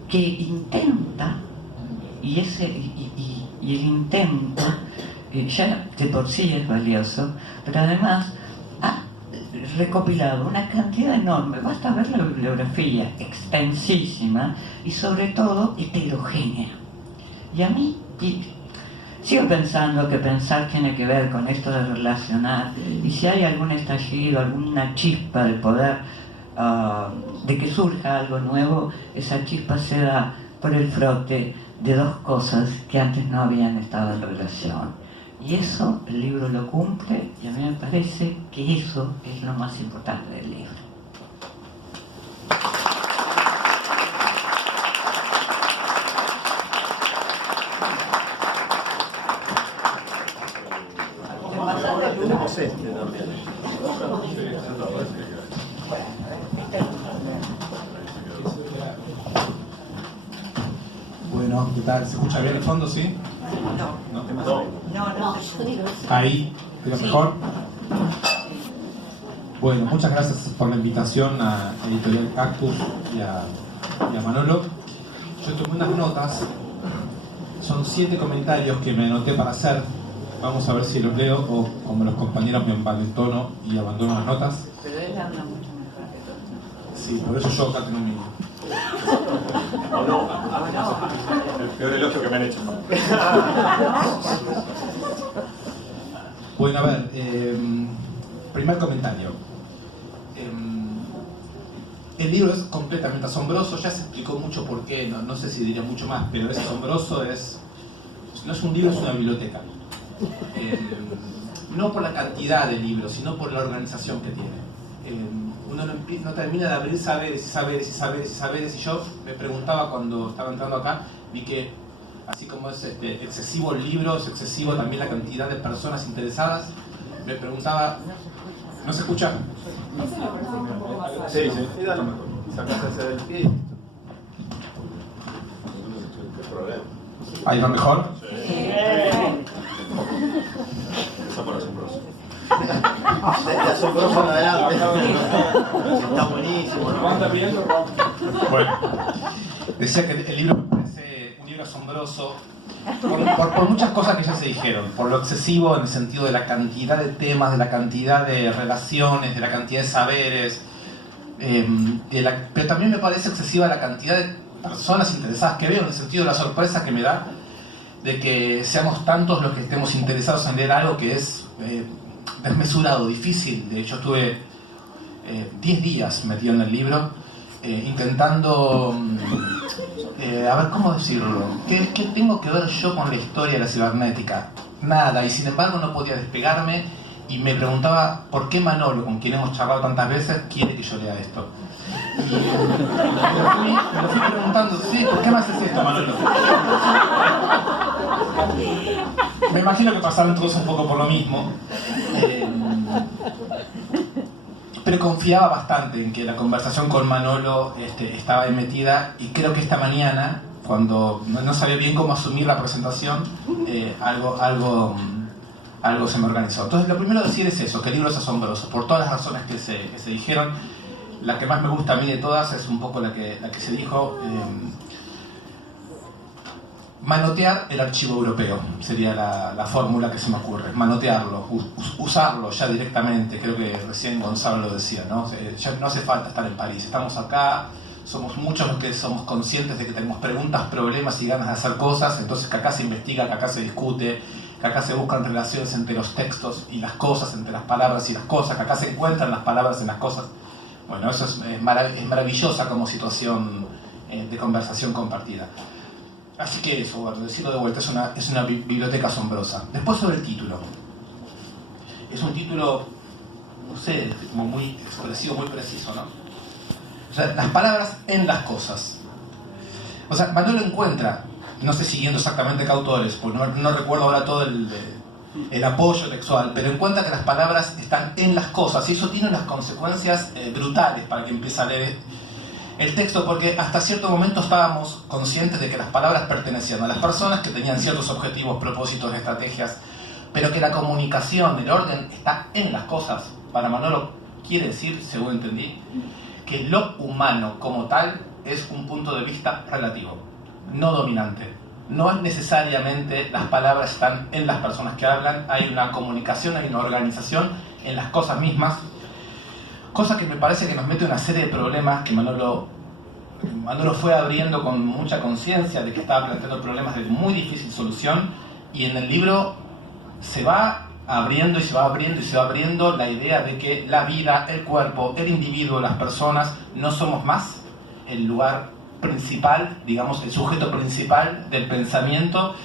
que intenta, y el intento ya de por sí es valioso, pero además ha recopilado una cantidad enorme, basta ver la bibliografía extensísima y sobre todo heterogénea. Y a mí sigo pensando que pensar tiene que ver con esto de relacionar, y si hay algún estallido, alguna chispa de poder, de que surja algo nuevo, esa chispa se da por el frote de dos cosas que antes no habían estado en relación. Y eso el libro lo cumple, y a mí me parece que eso es lo más importante del libro. Tenemos este también. Bueno, ¿qué tal? ¿Se escucha bien el fondo, sí? No. Ahí, ¿es mejor? Bueno, muchas gracias por la invitación a Editorial Cactus y a Manolo. Yo tomé unas notas, son 7 comentarios que me anoté para hacer. Vamos a ver si los leo o como los compañeros me envalentono y abandono las notas. Pero él habla mucho mejor que todos. Sí, por eso yo acá tengo mi... ¿O no? El peor elogio que me han hecho. Bueno, a ver, primer comentario. El libro es completamente asombroso, ya se explicó mucho por qué, no sé si diría mucho más, pero es asombroso, no es un libro, es una biblioteca. No por la cantidad de libros, sino por la organización que tiene. Uno no termina de abrir saberes, y yo me preguntaba cuando estaba entrando acá, vi que así como es excesivo el libro, es excesivo también la cantidad de personas interesadas. Me preguntaba, ¿no se escucha? Sí, sí, dale. Sacaste del pie. ¿Qué problema? ¿Ahí va mejor? Eso por asombroso. De asombroso en adelante. Está buenísimo, ¿no? Bueno, decía que el libro me parece un libro asombroso por muchas cosas que ya se dijeron, por lo excesivo en el sentido de la cantidad de temas, de la cantidad de relaciones, de la cantidad de saberes, pero también me parece excesiva la cantidad de personas interesadas que veo, en el sentido de la sorpresa que me da de que seamos tantos los que estemos interesados en leer algo que es desmesurado, difícil. De hecho, estuve 10 días metido en el libro, intentando, a ver cómo decirlo, ¿qué tengo que ver yo con la historia de la cibernética? Nada, y sin embargo no podía despegarme y me preguntaba por qué Manolo, con quien hemos charlado tantas veces, quiere que yo lea esto. Y me lo fui preguntando, sí, ¿por qué me haces esto, Manolo? Me imagino que pasaron todos un poco por lo mismo, pero confiaba bastante en que la conversación con Manolo estaba ahí metida, y creo que esta mañana, cuando no sabía bien cómo asumir la presentación, algo se me organizó. Entonces, lo primero a decir es eso, que el libro es asombroso, por todas las razones que se dijeron. La que más me gusta a mí de todas es un poco la que se dijo, manotear el archivo europeo, sería la fórmula que se me ocurre, manotearlo, usarlo ya directamente. Creo que recién Gonzalo lo decía, ¿no? Ya no hace falta estar en París, estamos acá, somos muchos los que somos conscientes de que tenemos preguntas, problemas y ganas de hacer cosas, entonces que acá se investiga, que acá se discute, que acá se buscan relaciones entre los textos y las cosas, entre las palabras y las cosas, que acá se encuentran las palabras en las cosas. Bueno, eso es maravillosa como situación de conversación compartida. Así que eso, bueno, decirlo de vuelta, es una biblioteca asombrosa. Después, sobre el título. Es un título, no sé, como muy expresivo, muy preciso, ¿no? O sea, las palabras en las cosas. O sea, Manolo encuentra, no sé siguiendo exactamente qué autores, porque no recuerdo ahora todo el apoyo textual, pero encuentra que las palabras están en las cosas, y eso tiene unas consecuencias brutales para quien empieza a leer el texto porque hasta cierto momento estábamos conscientes de que las palabras pertenecían a las personas que tenían ciertos objetivos, propósitos, estrategias, pero que la comunicación, el orden, está en las cosas. Para Manolo quiere decir, según entendí, que lo humano como tal es un punto de vista relativo, no dominante. No es necesariamente las palabras están en las personas que hablan, hay una comunicación, hay una organización en las cosas mismas, cosa que me parece que nos mete una serie de problemas que Manolo fue abriendo con mucha conciencia de que estaba planteando problemas de muy difícil solución, y en el libro se va abriendo y se va abriendo y se va abriendo la idea de que la vida, el cuerpo, el individuo, las personas no somos más el lugar principal, digamos, el sujeto principal del pensamiento,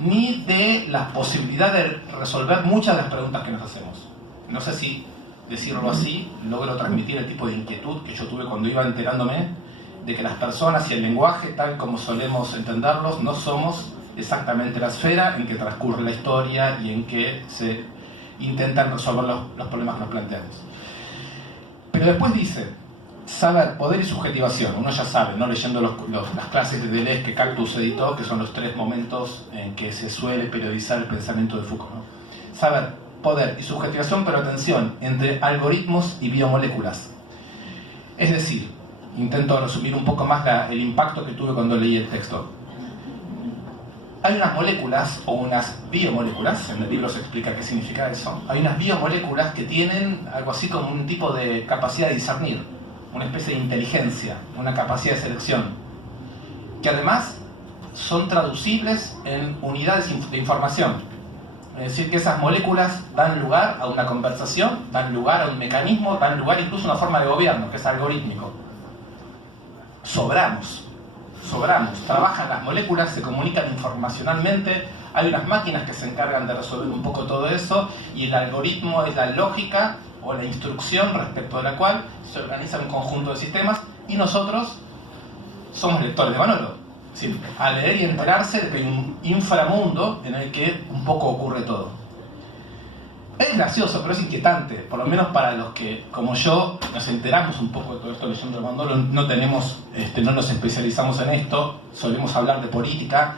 ni de la posibilidad de resolver muchas de las preguntas que nos hacemos. No sé si decirlo así logro transmitir el tipo de inquietud que yo tuve cuando iba enterándome de que las personas y el lenguaje, tal como solemos entenderlos, no somos exactamente la esfera en que transcurre la historia y en que se intentan resolver los problemas que nos planteamos. Pero después dice: saber, poder y subjetivación. Uno ya sabe, ¿no? Leyendo las clases de Deleuze que Cactus editó, que son los 3 momentos en que se suele periodizar el pensamiento de Foucault, ¿no? Saber, poder y subjetivación, pero atención, entre algoritmos y biomoléculas. Es decir, intento resumir un poco más el impacto que tuve cuando leí el texto. Hay unas moléculas o unas biomoléculas, en el libro se explica qué significa eso. Hay unas biomoléculas que tienen algo así como un tipo de capacidad de discernir, una especie de inteligencia, una capacidad de selección, que además son traducibles en unidades de información. Es decir, que esas moléculas dan lugar a una conversación, dan lugar a un mecanismo, dan lugar incluso a una forma de gobierno, que es algorítmico. Sobramos, trabajan las moléculas, se comunican informacionalmente, hay unas máquinas que se encargan de resolver un poco todo eso, y el algoritmo es la lógica o la instrucción respecto de la cual se organiza un conjunto de sistemas, y nosotros somos lectores de Manolo. Es decir, a leer y enterarse de que hay un inframundo en el que un poco ocurre todo. Es gracioso, pero es inquietante, por lo menos para los que, como yo, nos enteramos un poco de todo esto leyendo el Manolo. No nos especializamos en esto, solemos hablar de política,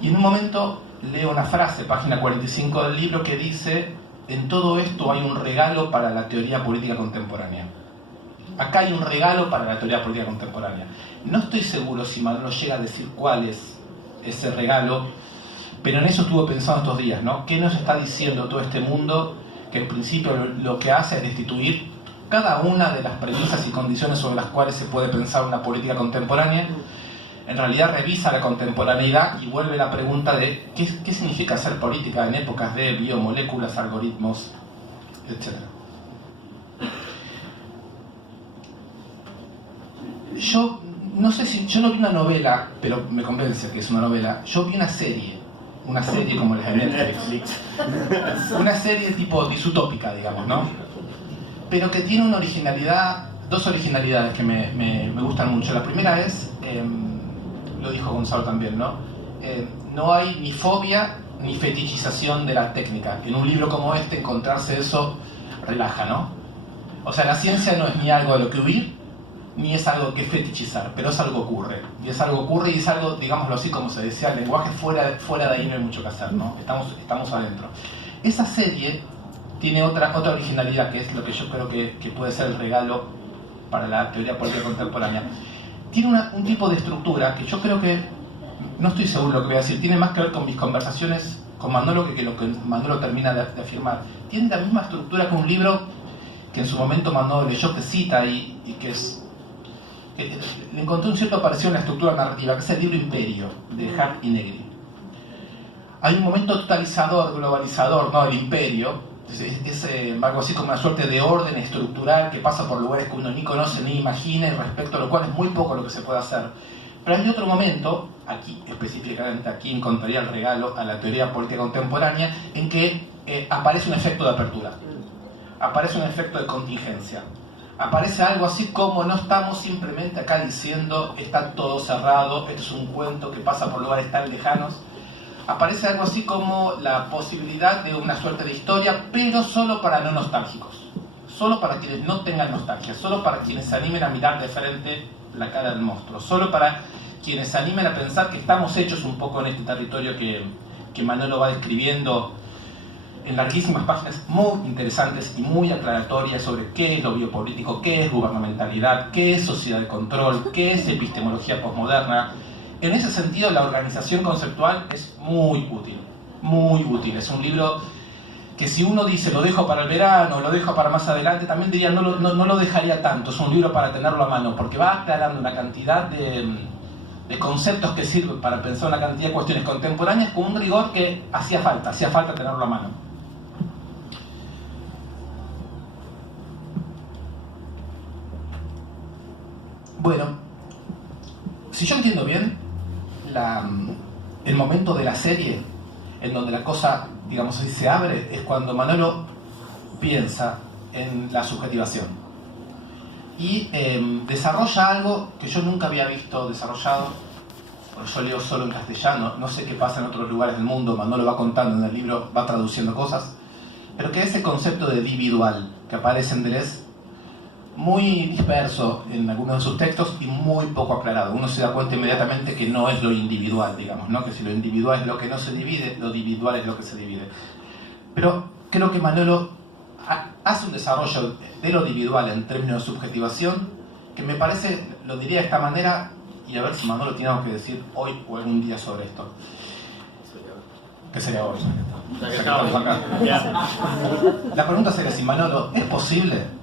y en un momento leo una frase, página 45 del libro, que dice: en todo esto hay un regalo para la teoría política contemporánea. Acá hay un regalo para la teoría política contemporánea. No estoy seguro si Manolo llega a decir cuál es ese regalo, pero en eso estuve pensando estos días, ¿no? ¿Qué nos está diciendo todo este mundo que en principio lo que hace es destituir cada una de las premisas y condiciones sobre las cuales se puede pensar una política contemporánea? En realidad revisa la contemporaneidad y vuelve la pregunta de ¿qué significa hacer política en épocas de biomoléculas, algoritmos, etcétera? Yo no vi una novela, pero me convence que es una novela. Yo vi una serie como la de Netflix, una serie tipo disutópica, digamos, ¿no? Pero que tiene una originalidad, 2 originalidades que me gustan mucho. La primera es, lo dijo Gonzalo también, ¿no? No hay ni fobia ni fetichización de la técnica. En un libro como este encontrarse eso relaja, ¿no? O sea, la ciencia no es ni algo de lo que huir, ni es algo que fetichizar, pero es algo que ocurre. Y es algo, digámoslo así, como se decía, el lenguaje fuera de ahí no hay mucho que hacer, ¿no? Estamos adentro. Esa serie tiene otra originalidad, que es lo que yo creo que puede ser el regalo para la teoría política contemporánea. Tiene un tipo de estructura que yo creo que, no estoy seguro de lo que voy a decir, tiene más que ver con mis conversaciones con Manolo que lo que Manolo termina de afirmar. Tiene la misma estructura que un libro que en su momento Manolo leyó, que cita y que es... le encontré un cierto parecido en la estructura narrativa, que es el libro Imperio, de Hart y Negri. Hay un momento totalizador, globalizador, ¿no? El imperio es algo así como una suerte de orden estructural que pasa por lugares que uno ni conoce ni imagina, y respecto a lo cual es muy poco lo que se puede hacer. Pero hay otro momento, aquí específicamente, aquí encontraría el regalo a la teoría política contemporánea, en que aparece un efecto de apertura, aparece un efecto de contingencia. Aparece algo así como no estamos simplemente acá diciendo está todo cerrado, esto es un cuento que pasa por lugares tan lejanos. Aparece algo así como la posibilidad de una suerte de historia, pero solo para no nostálgicos, solo para quienes no tengan nostalgia, solo para quienes se animen a mirar de frente la cara del monstruo. Solo para quienes se animen a pensar que estamos hechos un poco en este territorio que Manolo va describiendo en larguísimas páginas muy interesantes y muy aclaratorias sobre qué es lo biopolítico, qué es gubernamentalidad, qué es sociedad de control, qué es epistemología posmoderna. En ese sentido, la organización conceptual es muy útil, muy útil. Es un libro que si uno dice lo dejo para el verano, lo dejo para más adelante, también diría no lo dejaría tanto. Es un libro para tenerlo a mano, porque va aclarando una cantidad de conceptos que sirven para pensar una cantidad de cuestiones contemporáneas con un rigor que hacía falta tenerlo a mano. Bueno, si yo entiendo bien, el momento de la serie en donde la cosa, digamos así, se abre es cuando Manolo piensa en la subjetivación y desarrolla algo que yo nunca había visto desarrollado. Yo leo solo en castellano, no sé qué pasa en otros lugares del mundo. Manolo va contando en el libro, va traduciendo cosas, pero que ese concepto de individual que aparece en Deleuze, muy disperso en algunos de sus textos y muy poco aclarado. Uno se da cuenta inmediatamente que no es lo individual, digamos, ¿no? Que si lo individual es lo que no se divide, lo individual es lo que se divide. Pero creo que Manolo hace un desarrollo de lo individual en términos de subjetivación que me parece, lo diría de esta manera, y a ver si Manolo tiene algo que decir hoy o algún día sobre esto. ¿Qué sería hoy? La pregunta sería si, Manolo, ¿es posible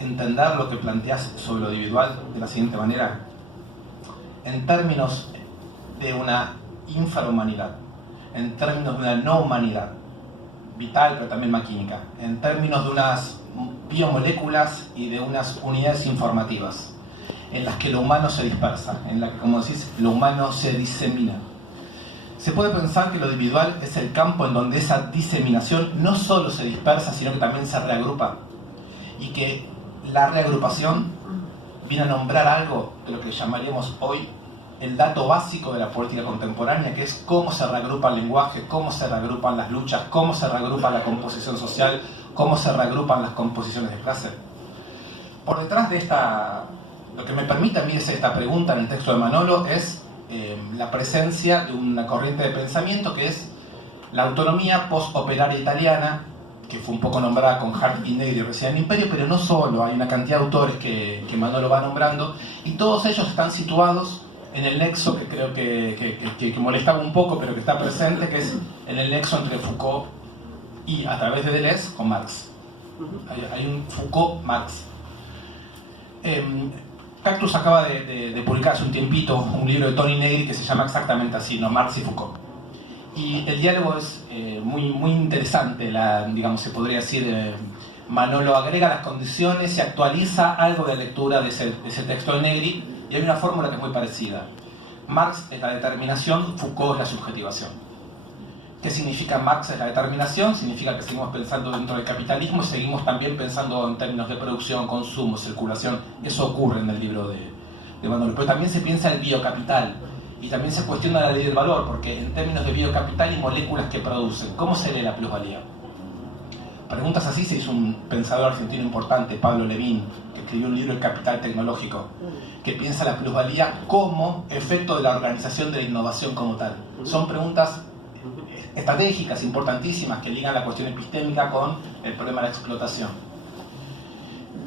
entender lo que planteas sobre lo individual de la siguiente manera? En términos de una infrahumanidad, en términos de una no humanidad, vital pero también maquínica, en términos de unas biomoléculas y de unas unidades informativas, en las que lo humano se dispersa, en las que, como decís, lo humano se disemina. Se puede pensar que lo individual es el campo en donde esa diseminación no solo se dispersa, sino que también se reagrupa, y que la reagrupación viene a nombrar algo de lo que llamaríamos hoy el dato básico de la política contemporánea, que es cómo se reagrupa el lenguaje, cómo se reagrupan las luchas, cómo se reagrupa la composición social, cómo se reagrupan las composiciones de clase. Por detrás de lo que me permite a mí hacer esta pregunta en el texto de Manolo es la presencia de una corriente de pensamiento que es la autonomía post-operaria italiana, que fue un poco nombrada con Hart y Negri recién en Imperio, pero no solo, hay una cantidad de autores que Manolo va nombrando, y todos ellos están situados en el nexo que creo que molestaba un poco, pero que está presente, que es en el nexo entre Foucault y, a través de Deleuze, con Marx. Hay un Foucault-Marx. Cactus acaba de publicar hace un tiempito un libro de Tony Negri que se llama exactamente así, ¿no? Marx y Foucault. Y el diálogo es muy interesante, digamos, se podría decir, Manolo agrega las condiciones y actualiza algo de lectura de ese texto de Negri, y hay una fórmula que es muy parecida. Marx es la determinación, Foucault es la subjetivación. ¿Qué significa Marx es la determinación? Significa que seguimos pensando dentro del capitalismo y seguimos también pensando en términos de producción, consumo, circulación. Eso ocurre en el libro de Manolo. Pero también se piensa el biocapital. Y también se cuestiona la ley del valor, porque en términos de biocapital y moléculas que producen, ¿cómo se lee la plusvalía? Preguntas así se hizo un pensador argentino importante, Pablo Levin, que escribió un libro, El Capital Tecnológico, que piensa la plusvalía como efecto de la organización de la innovación como tal. Son preguntas estratégicas, importantísimas, que ligan la cuestión epistémica con el problema de la explotación.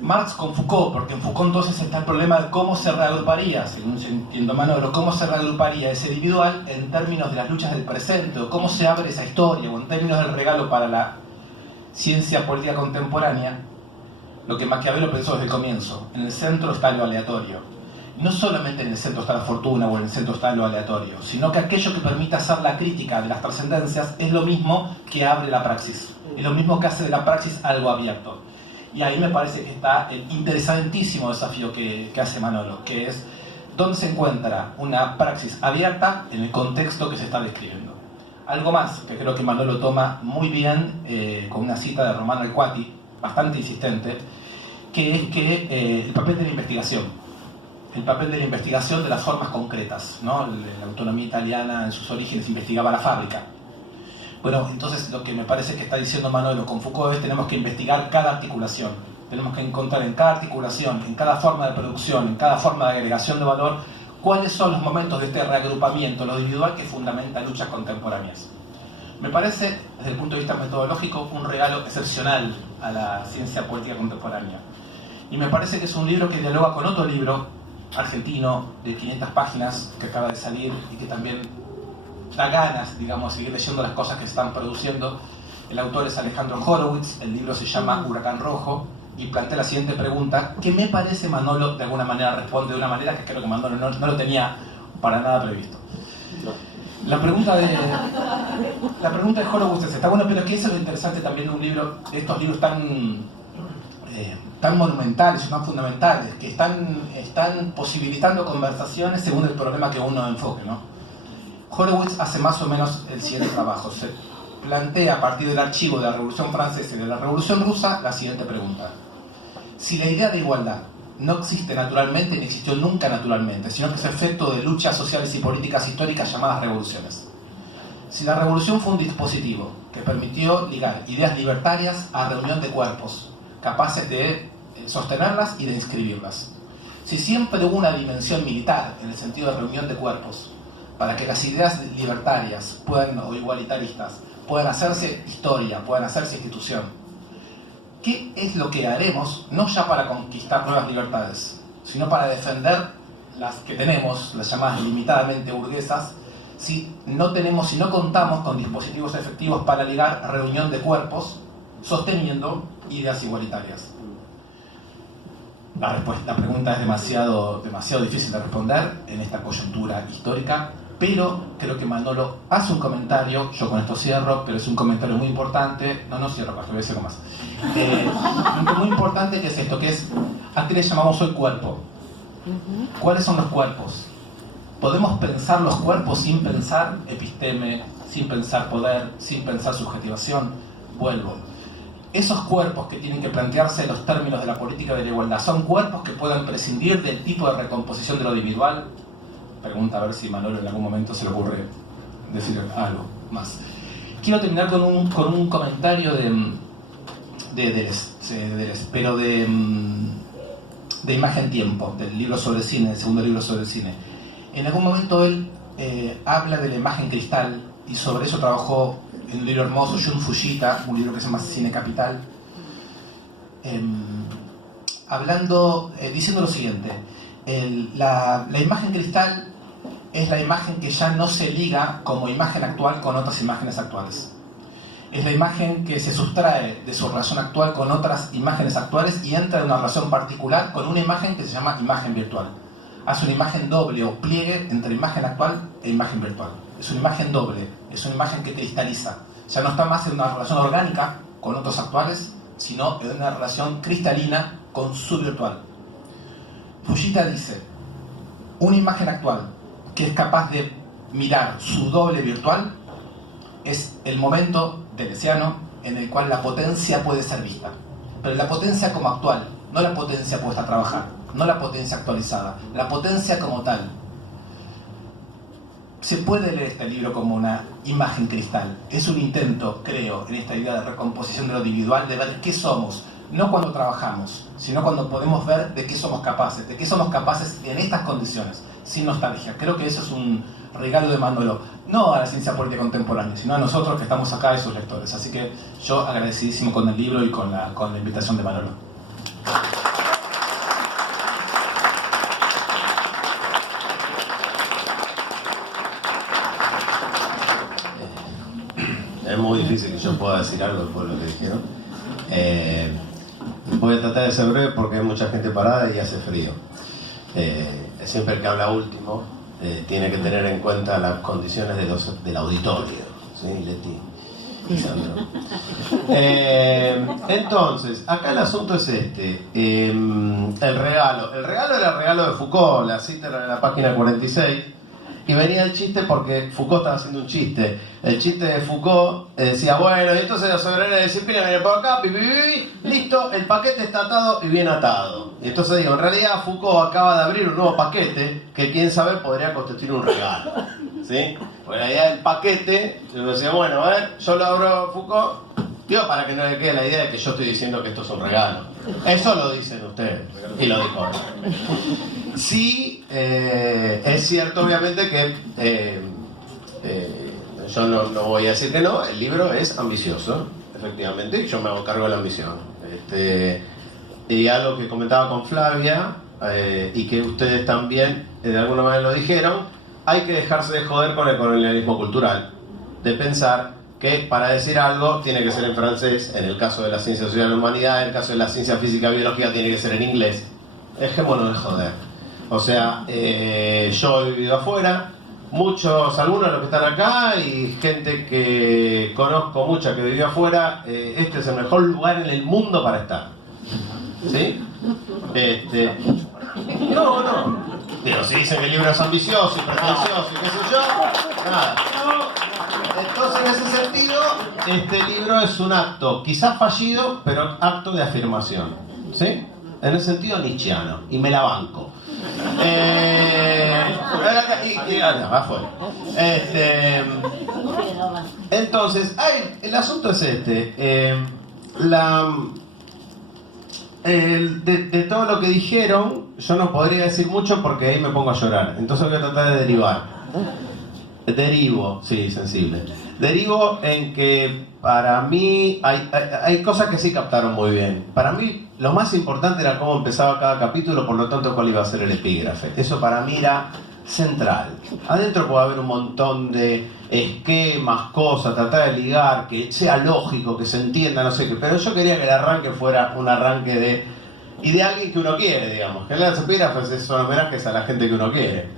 Marx con Foucault, porque en Foucault entonces está el problema de cómo se reagruparía, según yo entiendo Manolo, cómo se reagruparía ese individual en términos de las luchas del presente, o cómo se abre esa historia, o en términos del regalo para la ciencia política contemporánea, lo que Maquiavelo pensó desde el comienzo. En el centro está lo aleatorio. No solamente en el centro está la fortuna o en el centro está lo aleatorio, sino que aquello que permite hacer la crítica de las trascendencias es lo mismo que abre la praxis, es lo mismo que hace de la praxis algo abierto. Y ahí me parece que está el interesantísimo desafío que hace Manolo, que es dónde se encuentra una praxis abierta en el contexto que se está describiendo. Algo más que creo que Manolo toma muy bien, con una cita de Romano Alquati, bastante insistente, que es que el papel de la investigación, de las formas concretas, ¿no? La autonomía italiana en sus orígenes investigaba la fábrica. Bueno, entonces lo que me parece que está diciendo Manolo con Foucault es tenemos que investigar cada articulación, tenemos que encontrar en cada articulación, en cada forma de producción, en cada forma de agregación de valor, cuáles son los momentos de este reagrupamiento, lo individual que fundamenta luchas contemporáneas. Me parece, desde el punto de vista metodológico, un regalo excepcional a la ciencia política contemporánea. Y me parece que es un libro que dialoga con otro libro argentino de 500 páginas que acaba de salir y que también da ganas, digamos, de seguir leyendo las cosas que se están produciendo. El autor es Alejandro Horowitz, el libro se llama Huracán Rojo y plantea la siguiente pregunta, que me parece Manolo de alguna manera responde de una manera que creo que Manolo no lo tenía para nada previsto. La pregunta de Horowitz es, está bueno, pero ¿qué es lo interesante también de un libro, de estos libros tan monumentales y tan fundamentales, que están posibilitando conversaciones según el problema que uno enfoque, ¿no? Horowitz hace más o menos el siguiente trabajo. Se plantea a partir del archivo de la Revolución Francesa y de la Revolución Rusa la siguiente pregunta. Si la idea de igualdad no existe naturalmente ni existió nunca naturalmente, sino que es efecto de luchas sociales y políticas históricas llamadas revoluciones. Si la revolución fue un dispositivo que permitió ligar ideas libertarias a reunión de cuerpos, capaces de sostenerlas y de inscribirlas. Si siempre hubo una dimensión militar en el sentido de reunión de cuerpos, para que las ideas libertarias o igualitaristas puedan hacerse historia, puedan hacerse institución, ¿qué es lo que haremos, no ya para conquistar nuevas libertades, sino para defender las que tenemos, las llamadas limitadamente burguesas, si no contamos con dispositivos efectivos para ligar reunión de cuerpos, sosteniendo ideas igualitarias? La pregunta es demasiado difícil de responder en esta coyuntura histórica, pero creo que Manolo hace un comentario, yo con esto cierro, pero es un comentario muy importante, no cierro, voy a decir algo más. Muy importante que es esto, que es, ¿a qué le llamamos hoy cuerpo? ¿Cuáles son los cuerpos? ¿Podemos pensar los cuerpos sin pensar episteme, sin pensar poder, sin pensar subjetivación? Vuelvo. Esos cuerpos que tienen que plantearse en los términos de la política de la igualdad, ¿son cuerpos que puedan prescindir del tipo de recomposición de lo individual? Pregunta a ver si Manolo en algún momento se le ocurre decir algo más. Quiero terminar con un comentario de Imagen Tiempo, del libro sobre cine, el segundo libro sobre el cine. En algún momento él habla de la imagen cristal y sobre eso trabajó en un libro hermoso, Jun Fujita, un libro que se llama Cine Capital, diciendo lo siguiente: la imagen cristal es la imagen que ya no se liga como imagen actual con otras imágenes actuales. Es la imagen que se sustrae de su relación actual con otras imágenes actuales y entra en una relación particular con una imagen que se llama imagen virtual. Hace una imagen doble o pliegue entre imagen actual e imagen virtual. Es una imagen doble, es una imagen que cristaliza. Ya no está más en una relación orgánica con otros actuales, sino en una relación cristalina con su virtual. Fujita dice, una imagen actual que es capaz de mirar su doble virtual es el momento deleuziano en el cual la potencia puede ser vista. Pero la potencia como actual, no la potencia puesta a trabajar, no la potencia actualizada, la potencia como tal. Se puede leer este libro como una imagen cristal. Es un intento, creo, en esta idea de recomposición de lo individual, de ver qué somos, no cuando trabajamos, sino cuando podemos ver de qué somos capaces en estas condiciones, sin nostalgia. Creo que eso es un regalo de Manolo, no a la ciencia política contemporánea, sino a nosotros que estamos acá y sus lectores. Así que yo agradecidísimo con el libro y con la invitación de Manolo. Es muy difícil que yo pueda decir algo después de lo que dijeron. Voy a tratar de ser breve porque hay mucha gente parada y hace frío. Siempre el que habla último tiene que tener en cuenta las condiciones del auditorio, ¿sí, Leti? Entonces, acá el asunto es este. El regalo era el regalo de Foucault, la cita era en la página 46. Y venía el chiste porque Foucault estaba haciendo un chiste. El chiste de Foucault decía, bueno, y entonces la soberanía disciplina viene por acá, listo, el paquete está atado y bien atado. Y entonces digo, en realidad Foucault acaba de abrir un nuevo paquete que quién sabe podría constituir un regalo. ¿Sí? Porque la idea del paquete, yo decía, bueno, a ver, yo lo abro Foucault Digo, para que no le quede la idea de que yo estoy diciendo que esto es un regalo. Eso lo dicen ustedes, y lo dijo él. Sí, es cierto obviamente que yo no voy a decir que no, el libro es ambicioso, efectivamente, y yo me hago cargo de la ambición. Y algo que comentaba con Flavia, y que ustedes también de alguna manera lo dijeron, hay que dejarse de joder con el colonialismo cultural, de pensar que para decir algo tiene que ser en francés, en el caso de la ciencia social y la humanidad, en el caso de la ciencia física y biológica tiene que ser en inglés. Dejémonos de joder. O sea, yo he vivido afuera, algunos de los que están acá y gente que conozco mucha que vivió afuera, este es el mejor lugar en el mundo para estar. ¿Sí? No. Pero si dicen que el libro es ambicioso y pretencioso y qué sé yo, nada. Entonces, en ese sentido, este libro es un acto, quizás fallido, pero acto de afirmación. ¿Sí? En el sentido nietzscheano. Y me la banco. Entonces, el asunto es este. De todo lo que dijeron, yo no podría decir mucho porque ahí me pongo a llorar. Entonces voy a tratar de derivar. Derivo, sí, sensible. Derivo en que para mí hay cosas que sí captaron muy bien. Para mí lo más importante era cómo empezaba cada capítulo, por lo tanto cuál iba a ser el epígrafe. Eso para mí era central. Adentro puede haber un montón de esquemas, cosas, tratar de ligar, que sea lógico, que se entienda, no sé qué. Pero yo quería que el arranque fuera un arranque de alguien que uno quiere, digamos. Que las epígrafes son homenajes a la gente que uno quiere.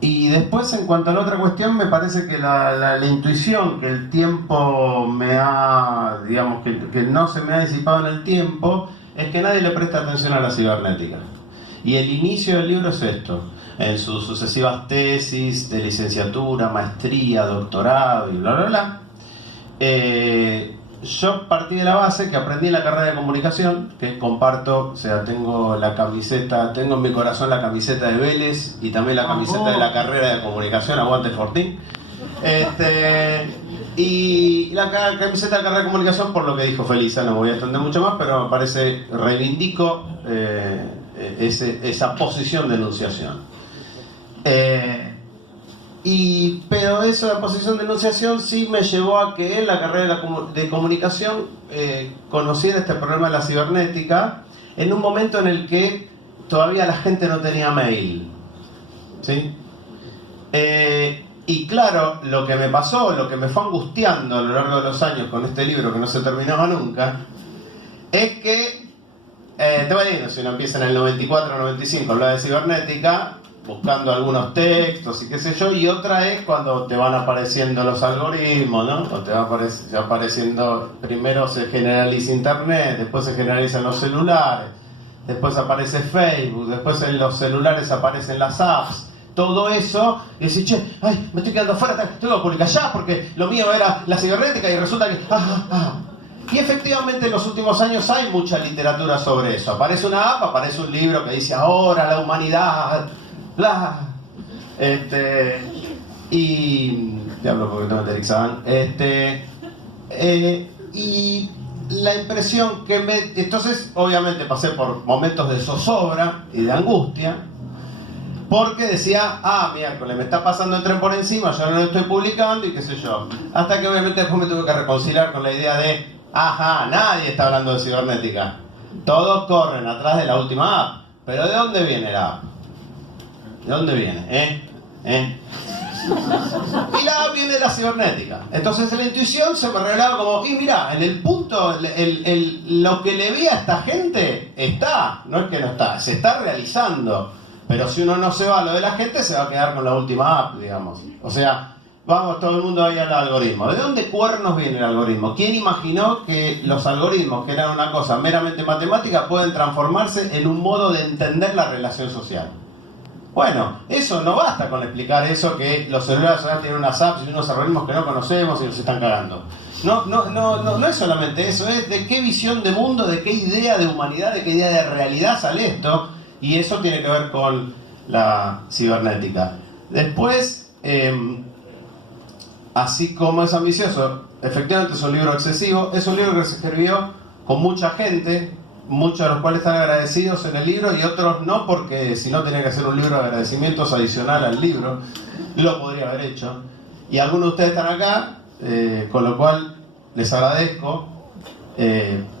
Y después, en cuanto a la otra cuestión, me parece que la intuición que el tiempo me ha, digamos, que no se me ha disipado en el tiempo, es que nadie le presta atención a la cibernética. Y el inicio del libro es esto, en sus sucesivas tesis de licenciatura, maestría, doctorado y bla, bla, bla. Yo partí de la base que aprendí en la carrera de comunicación, que comparto, o sea, tengo en mi corazón la camiseta de Vélez y también la camiseta de la carrera de comunicación, aguante el Fortín. Y la camiseta de la carrera de comunicación, por lo que dijo Felisa, no voy a extender mucho más, pero me parece, reivindico esa posición de enunciación. Pero eso de la posición de enunciación sí me llevó a que en la carrera de comunicación conociera este problema de la cibernética en un momento en el que todavía la gente no tenía mail. ¿Sí? Y claro, lo que me pasó, lo que me fue angustiando a lo largo de los años con este libro que no se terminaba nunca, es que, te voy diciendo, si uno empieza en el 94 o 95 habla de cibernética, buscando algunos textos y qué sé yo, y otra es cuando te van apareciendo los algoritmos, ¿no? O te va apareciendo, primero se generaliza internet, después se generalizan los celulares, después aparece Facebook, después en los celulares aparecen las apps, todo eso, y decís, che, ay, me estoy quedando fuera, tengo que publicar ya porque lo mío era la cibernética y resulta que... Y efectivamente en los últimos años hay mucha literatura sobre eso. Aparece una app, aparece un libro que dice ahora la humanidad... bla, y te hablo porque tengo Terixaban, y la impresión que entonces obviamente pasé por momentos de zozobra y de angustia porque decía, miércoles me está pasando el tren por encima, yo no lo estoy publicando y qué sé yo, hasta que obviamente después me tuve que reconciliar con la idea de nadie está hablando de cibernética, todos corren atrás de la última app, pero ¿de dónde viene la app? ¿De dónde viene? Y la viene de la cibernética. Entonces la intuición se me revelaba como, mirá, en el punto, lo que le vi a esta gente está, no es que no está, se está realizando. Pero si uno no se va a lo de la gente, se va a quedar con la última app, digamos. O sea, vamos todo el mundo ahí al algoritmo. ¿De dónde cuernos viene el algoritmo? ¿Quién imaginó que los algoritmos, que eran una cosa meramente matemática, pueden transformarse en un modo de entender la relación social? Bueno, eso no basta con explicar eso, que los celulares ahora tienen unas apps y unos algoritmos que no conocemos y nos están cagando. No es solamente eso, es de qué visión de mundo, de qué idea de humanidad, de qué idea de realidad sale esto, y eso tiene que ver con la cibernética. Después, así como es ambicioso, efectivamente es un libro excesivo, es un libro que se escribió con mucha gente, muchos de los cuales están agradecidos en el libro y otros no, porque si no tenía que hacer un libro de agradecimientos adicional al libro, lo podría haber hecho. Y algunos de ustedes están acá, con lo cual les agradezco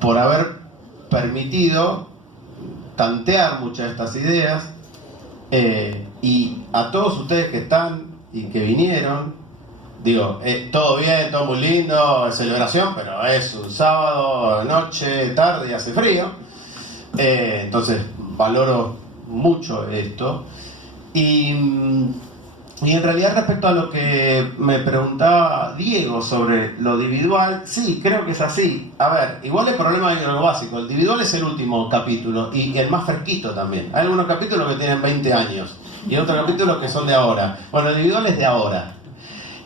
por haber permitido tantear muchas de estas ideas, y a todos ustedes que están y que vinieron, digo, todo bien, todo muy lindo, celebración, pero es un sábado, noche, tarde y hace frío, entonces valoro mucho esto. Y en realidad, respecto a lo que me preguntaba Diego sobre lo individual, sí, creo que es así. A ver, igual el problema es lo básico. El individual es el último capítulo y el más fresquito también. Hay algunos capítulos que tienen 20 años y otros capítulos que son de ahora. Bueno, el individual es de ahora.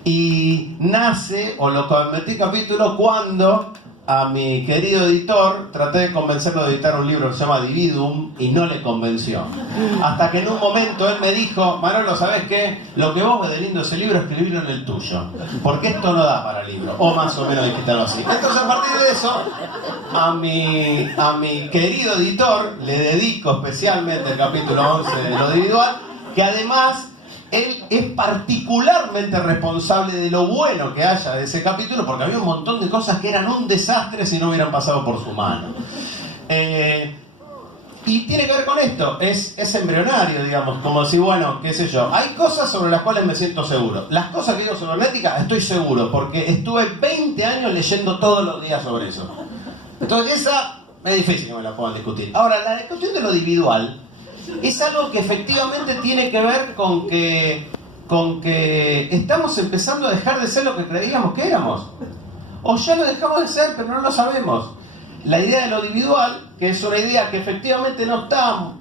Y nace, o lo convertí en capítulo, cuando a mi querido editor traté de convencerlo de editar un libro que se llama Dividuum y no le convenció. Hasta que en un momento él me dijo: Manolo, ¿sabes qué? Lo que vos ves de lindo ese libro, escribirlo en el tuyo, porque esto no da para libro, o más o menos dijiste algo así. Entonces, a partir de eso, a mi querido editor le dedico especialmente el capítulo 11 de lo individual, que además él es particularmente responsable de lo bueno que haya de ese capítulo, porque había un montón de cosas que eran un desastre si no hubieran pasado por su mano. Y tiene que ver con esto, es embrionario, digamos, como si, bueno, qué sé yo, hay cosas sobre las cuales me siento seguro. Las cosas que digo sobre hermética estoy seguro, porque estuve 20 años leyendo todos los días sobre eso. Entonces esa es difícil que me la puedan discutir. Ahora, la cuestión de lo individual es algo que efectivamente tiene que ver con que estamos empezando a dejar de ser lo que creíamos que éramos. O ya lo dejamos de ser, pero no lo sabemos. La idea de lo individual, que es una idea que efectivamente no está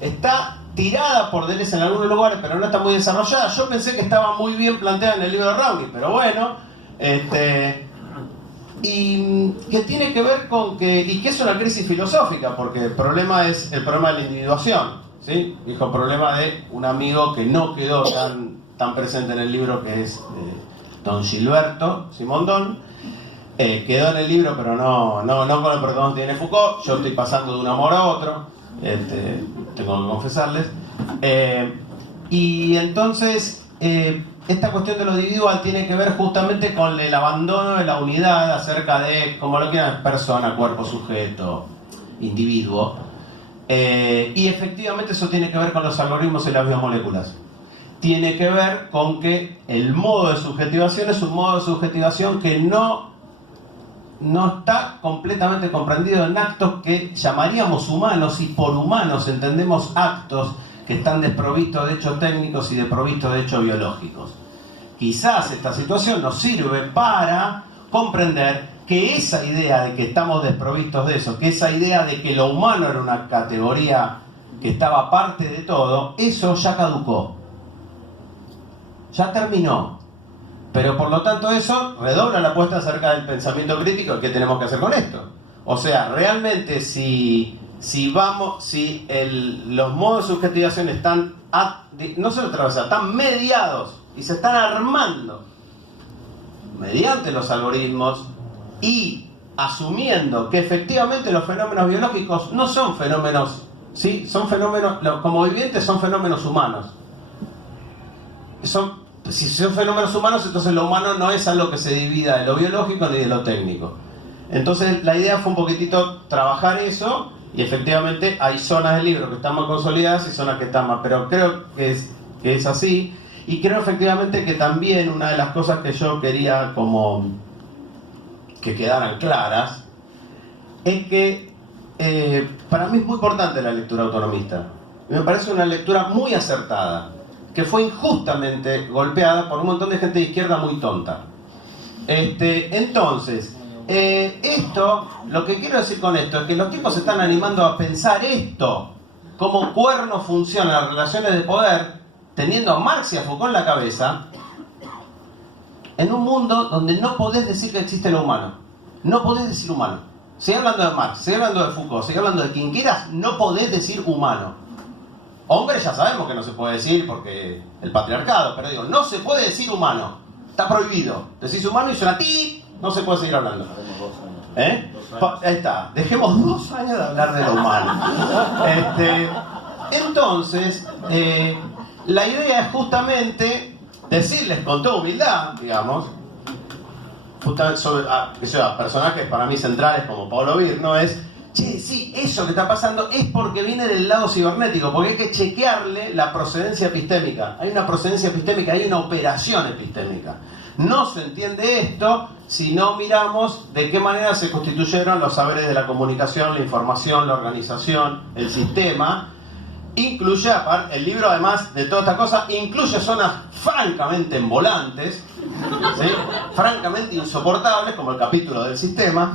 está tirada por Deleuze en algunos lugares, pero no está muy desarrollada. Yo pensé que estaba muy bien planteada en el libro de Rauni, pero bueno, y que tiene que ver con y que es una crisis filosófica, porque el problema es el problema de la individuación, ¿sí? Dijo, problema de un amigo que no quedó tan presente en el libro, que es Don Gilberto Simondon. Quedó en el libro, pero no con el protagonista que tiene Foucault. Yo estoy pasando de un amor a otro, tengo que confesarles. Y entonces esta cuestión de lo individual tiene que ver justamente con el abandono de la unidad acerca de, como lo quieran, persona, cuerpo, sujeto, individuo. Y efectivamente eso tiene que ver con los algoritmos y las biomoléculas. Tiene que ver con que el modo de subjetivación es un modo de subjetivación que no está completamente comprendido en actos que llamaríamos humanos, y por humanos entendemos actos que están desprovistos de hechos técnicos y desprovistos de hechos biológicos. Quizás esta situación nos sirve para comprender que esa idea de que estamos desprovistos de eso, que esa idea de que lo humano era una categoría que estaba aparte de todo, eso ya caducó, ya terminó. Pero por lo tanto eso redobla la apuesta acerca del pensamiento crítico. ¿Qué tenemos que hacer con esto? O sea, realmente los modos de subjetivación están no solo atravesados, están mediados y se están armando mediante los algoritmos, y asumiendo que efectivamente los fenómenos biológicos no son fenómenos, ¿sí? Son fenómenos, como vivientes son fenómenos humanos. Si son fenómenos humanos, entonces lo humano no es algo que se divida de lo biológico ni de lo técnico. Entonces la idea fue un poquitito trabajar eso, y efectivamente hay zonas del libro que están más consolidadas y zonas que están más, pero creo que es así. Y creo efectivamente que también una de las cosas que yo quería como que quedaran claras es que para mí es muy importante la lectura autonomista. Me parece una lectura muy acertada, que fue injustamente golpeada por un montón de gente de izquierda muy tonta. Entonces, lo que quiero decir con esto es que los tipos se están animando a pensar esto, cómo cuerno funcionan las relaciones de poder, teniendo a Marx y a Foucault en la cabeza, en un mundo donde no podés decir que existe lo humano. No podés decir humano. Sigue hablando de Marx, sigue hablando de Foucault, sigue hablando de quien quieras, no podés decir humano. Hombre ya sabemos que no se puede decir porque el patriarcado, pero digo, no se puede decir humano. Está prohibido. Decís humano y suena ti, no se puede seguir hablando. ¿Eh? Ahí está. Dejemos 2 años de hablar de lo humano. Entonces, la idea es justamente decirles con toda humildad, digamos, justamente sobre a personajes para mí centrales como Pablo Virno, es, che, sí, eso que está pasando es porque viene del lado cibernético, porque hay que chequearle la procedencia epistémica. Hay una procedencia epistémica, hay una operación epistémica. No se entiende esto si no miramos de qué manera se constituyeron los saberes de la comunicación, la información, la organización, el sistema. Incluye, el libro además de toda esta cosa, incluye zonas francamente embolantes, ¿sí? Francamente insoportables, como el capítulo del sistema,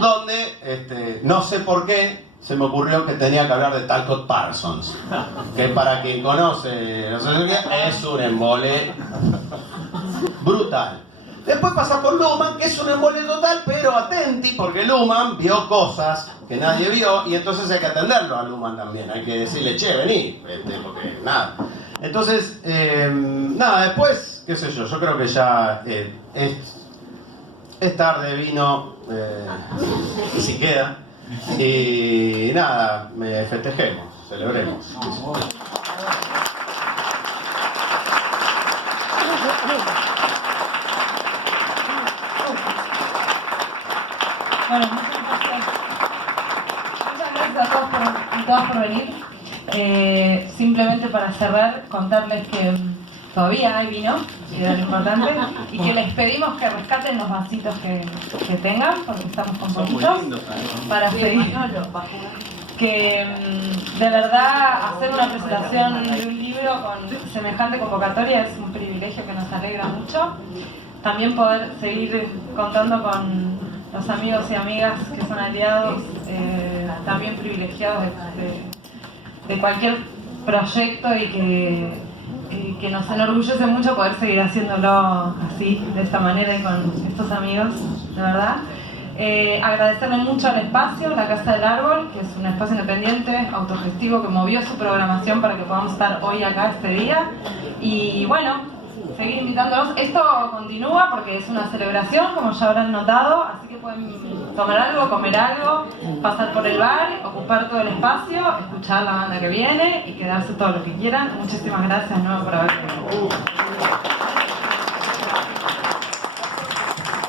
donde no sé por qué se me ocurrió que tenía que hablar de Talcott Parsons, que para quien conoce la sociología es un embole brutal. Después pasa por Luhmann, que es un embole total, pero atenti, porque Luhmann vio cosas que nadie vio, y entonces hay que atenderlo a Luhmann también. Hay que decirle, che, vení, porque nada. Entonces, nada, después, qué sé yo creo que ya es tarde, vino, y si queda. Y nada, festejemos, celebremos. Bueno, muchas gracias a todos y todas por venir. Simplemente para cerrar, contarles que todavía hay vino, que es lo importante, y que les pedimos que rescaten los vasitos que tengan, porque estamos con poquitos, para seguir. Que de verdad hacer una presentación de un libro con semejante convocatoria es un privilegio que nos alegra mucho. También poder seguir contando con los amigos y amigas que son aliados, también privilegiados de cualquier proyecto, y que nos enorgullece mucho poder seguir haciéndolo así, de esta manera y con estos amigos, de verdad. Agradecerle mucho al espacio, la Casa del Árbol, que es un espacio independiente, autogestivo, que movió su programación para que podamos estar hoy acá este día. Y bueno, seguir invitándolos. Esto continúa porque es una celebración, como ya habrán notado, así que pueden tomar algo, comer algo, pasar por el bar, ocupar todo el espacio, escuchar la banda que viene y quedarse todo lo que quieran. Muchísimas gracias de nuevo por haber venido.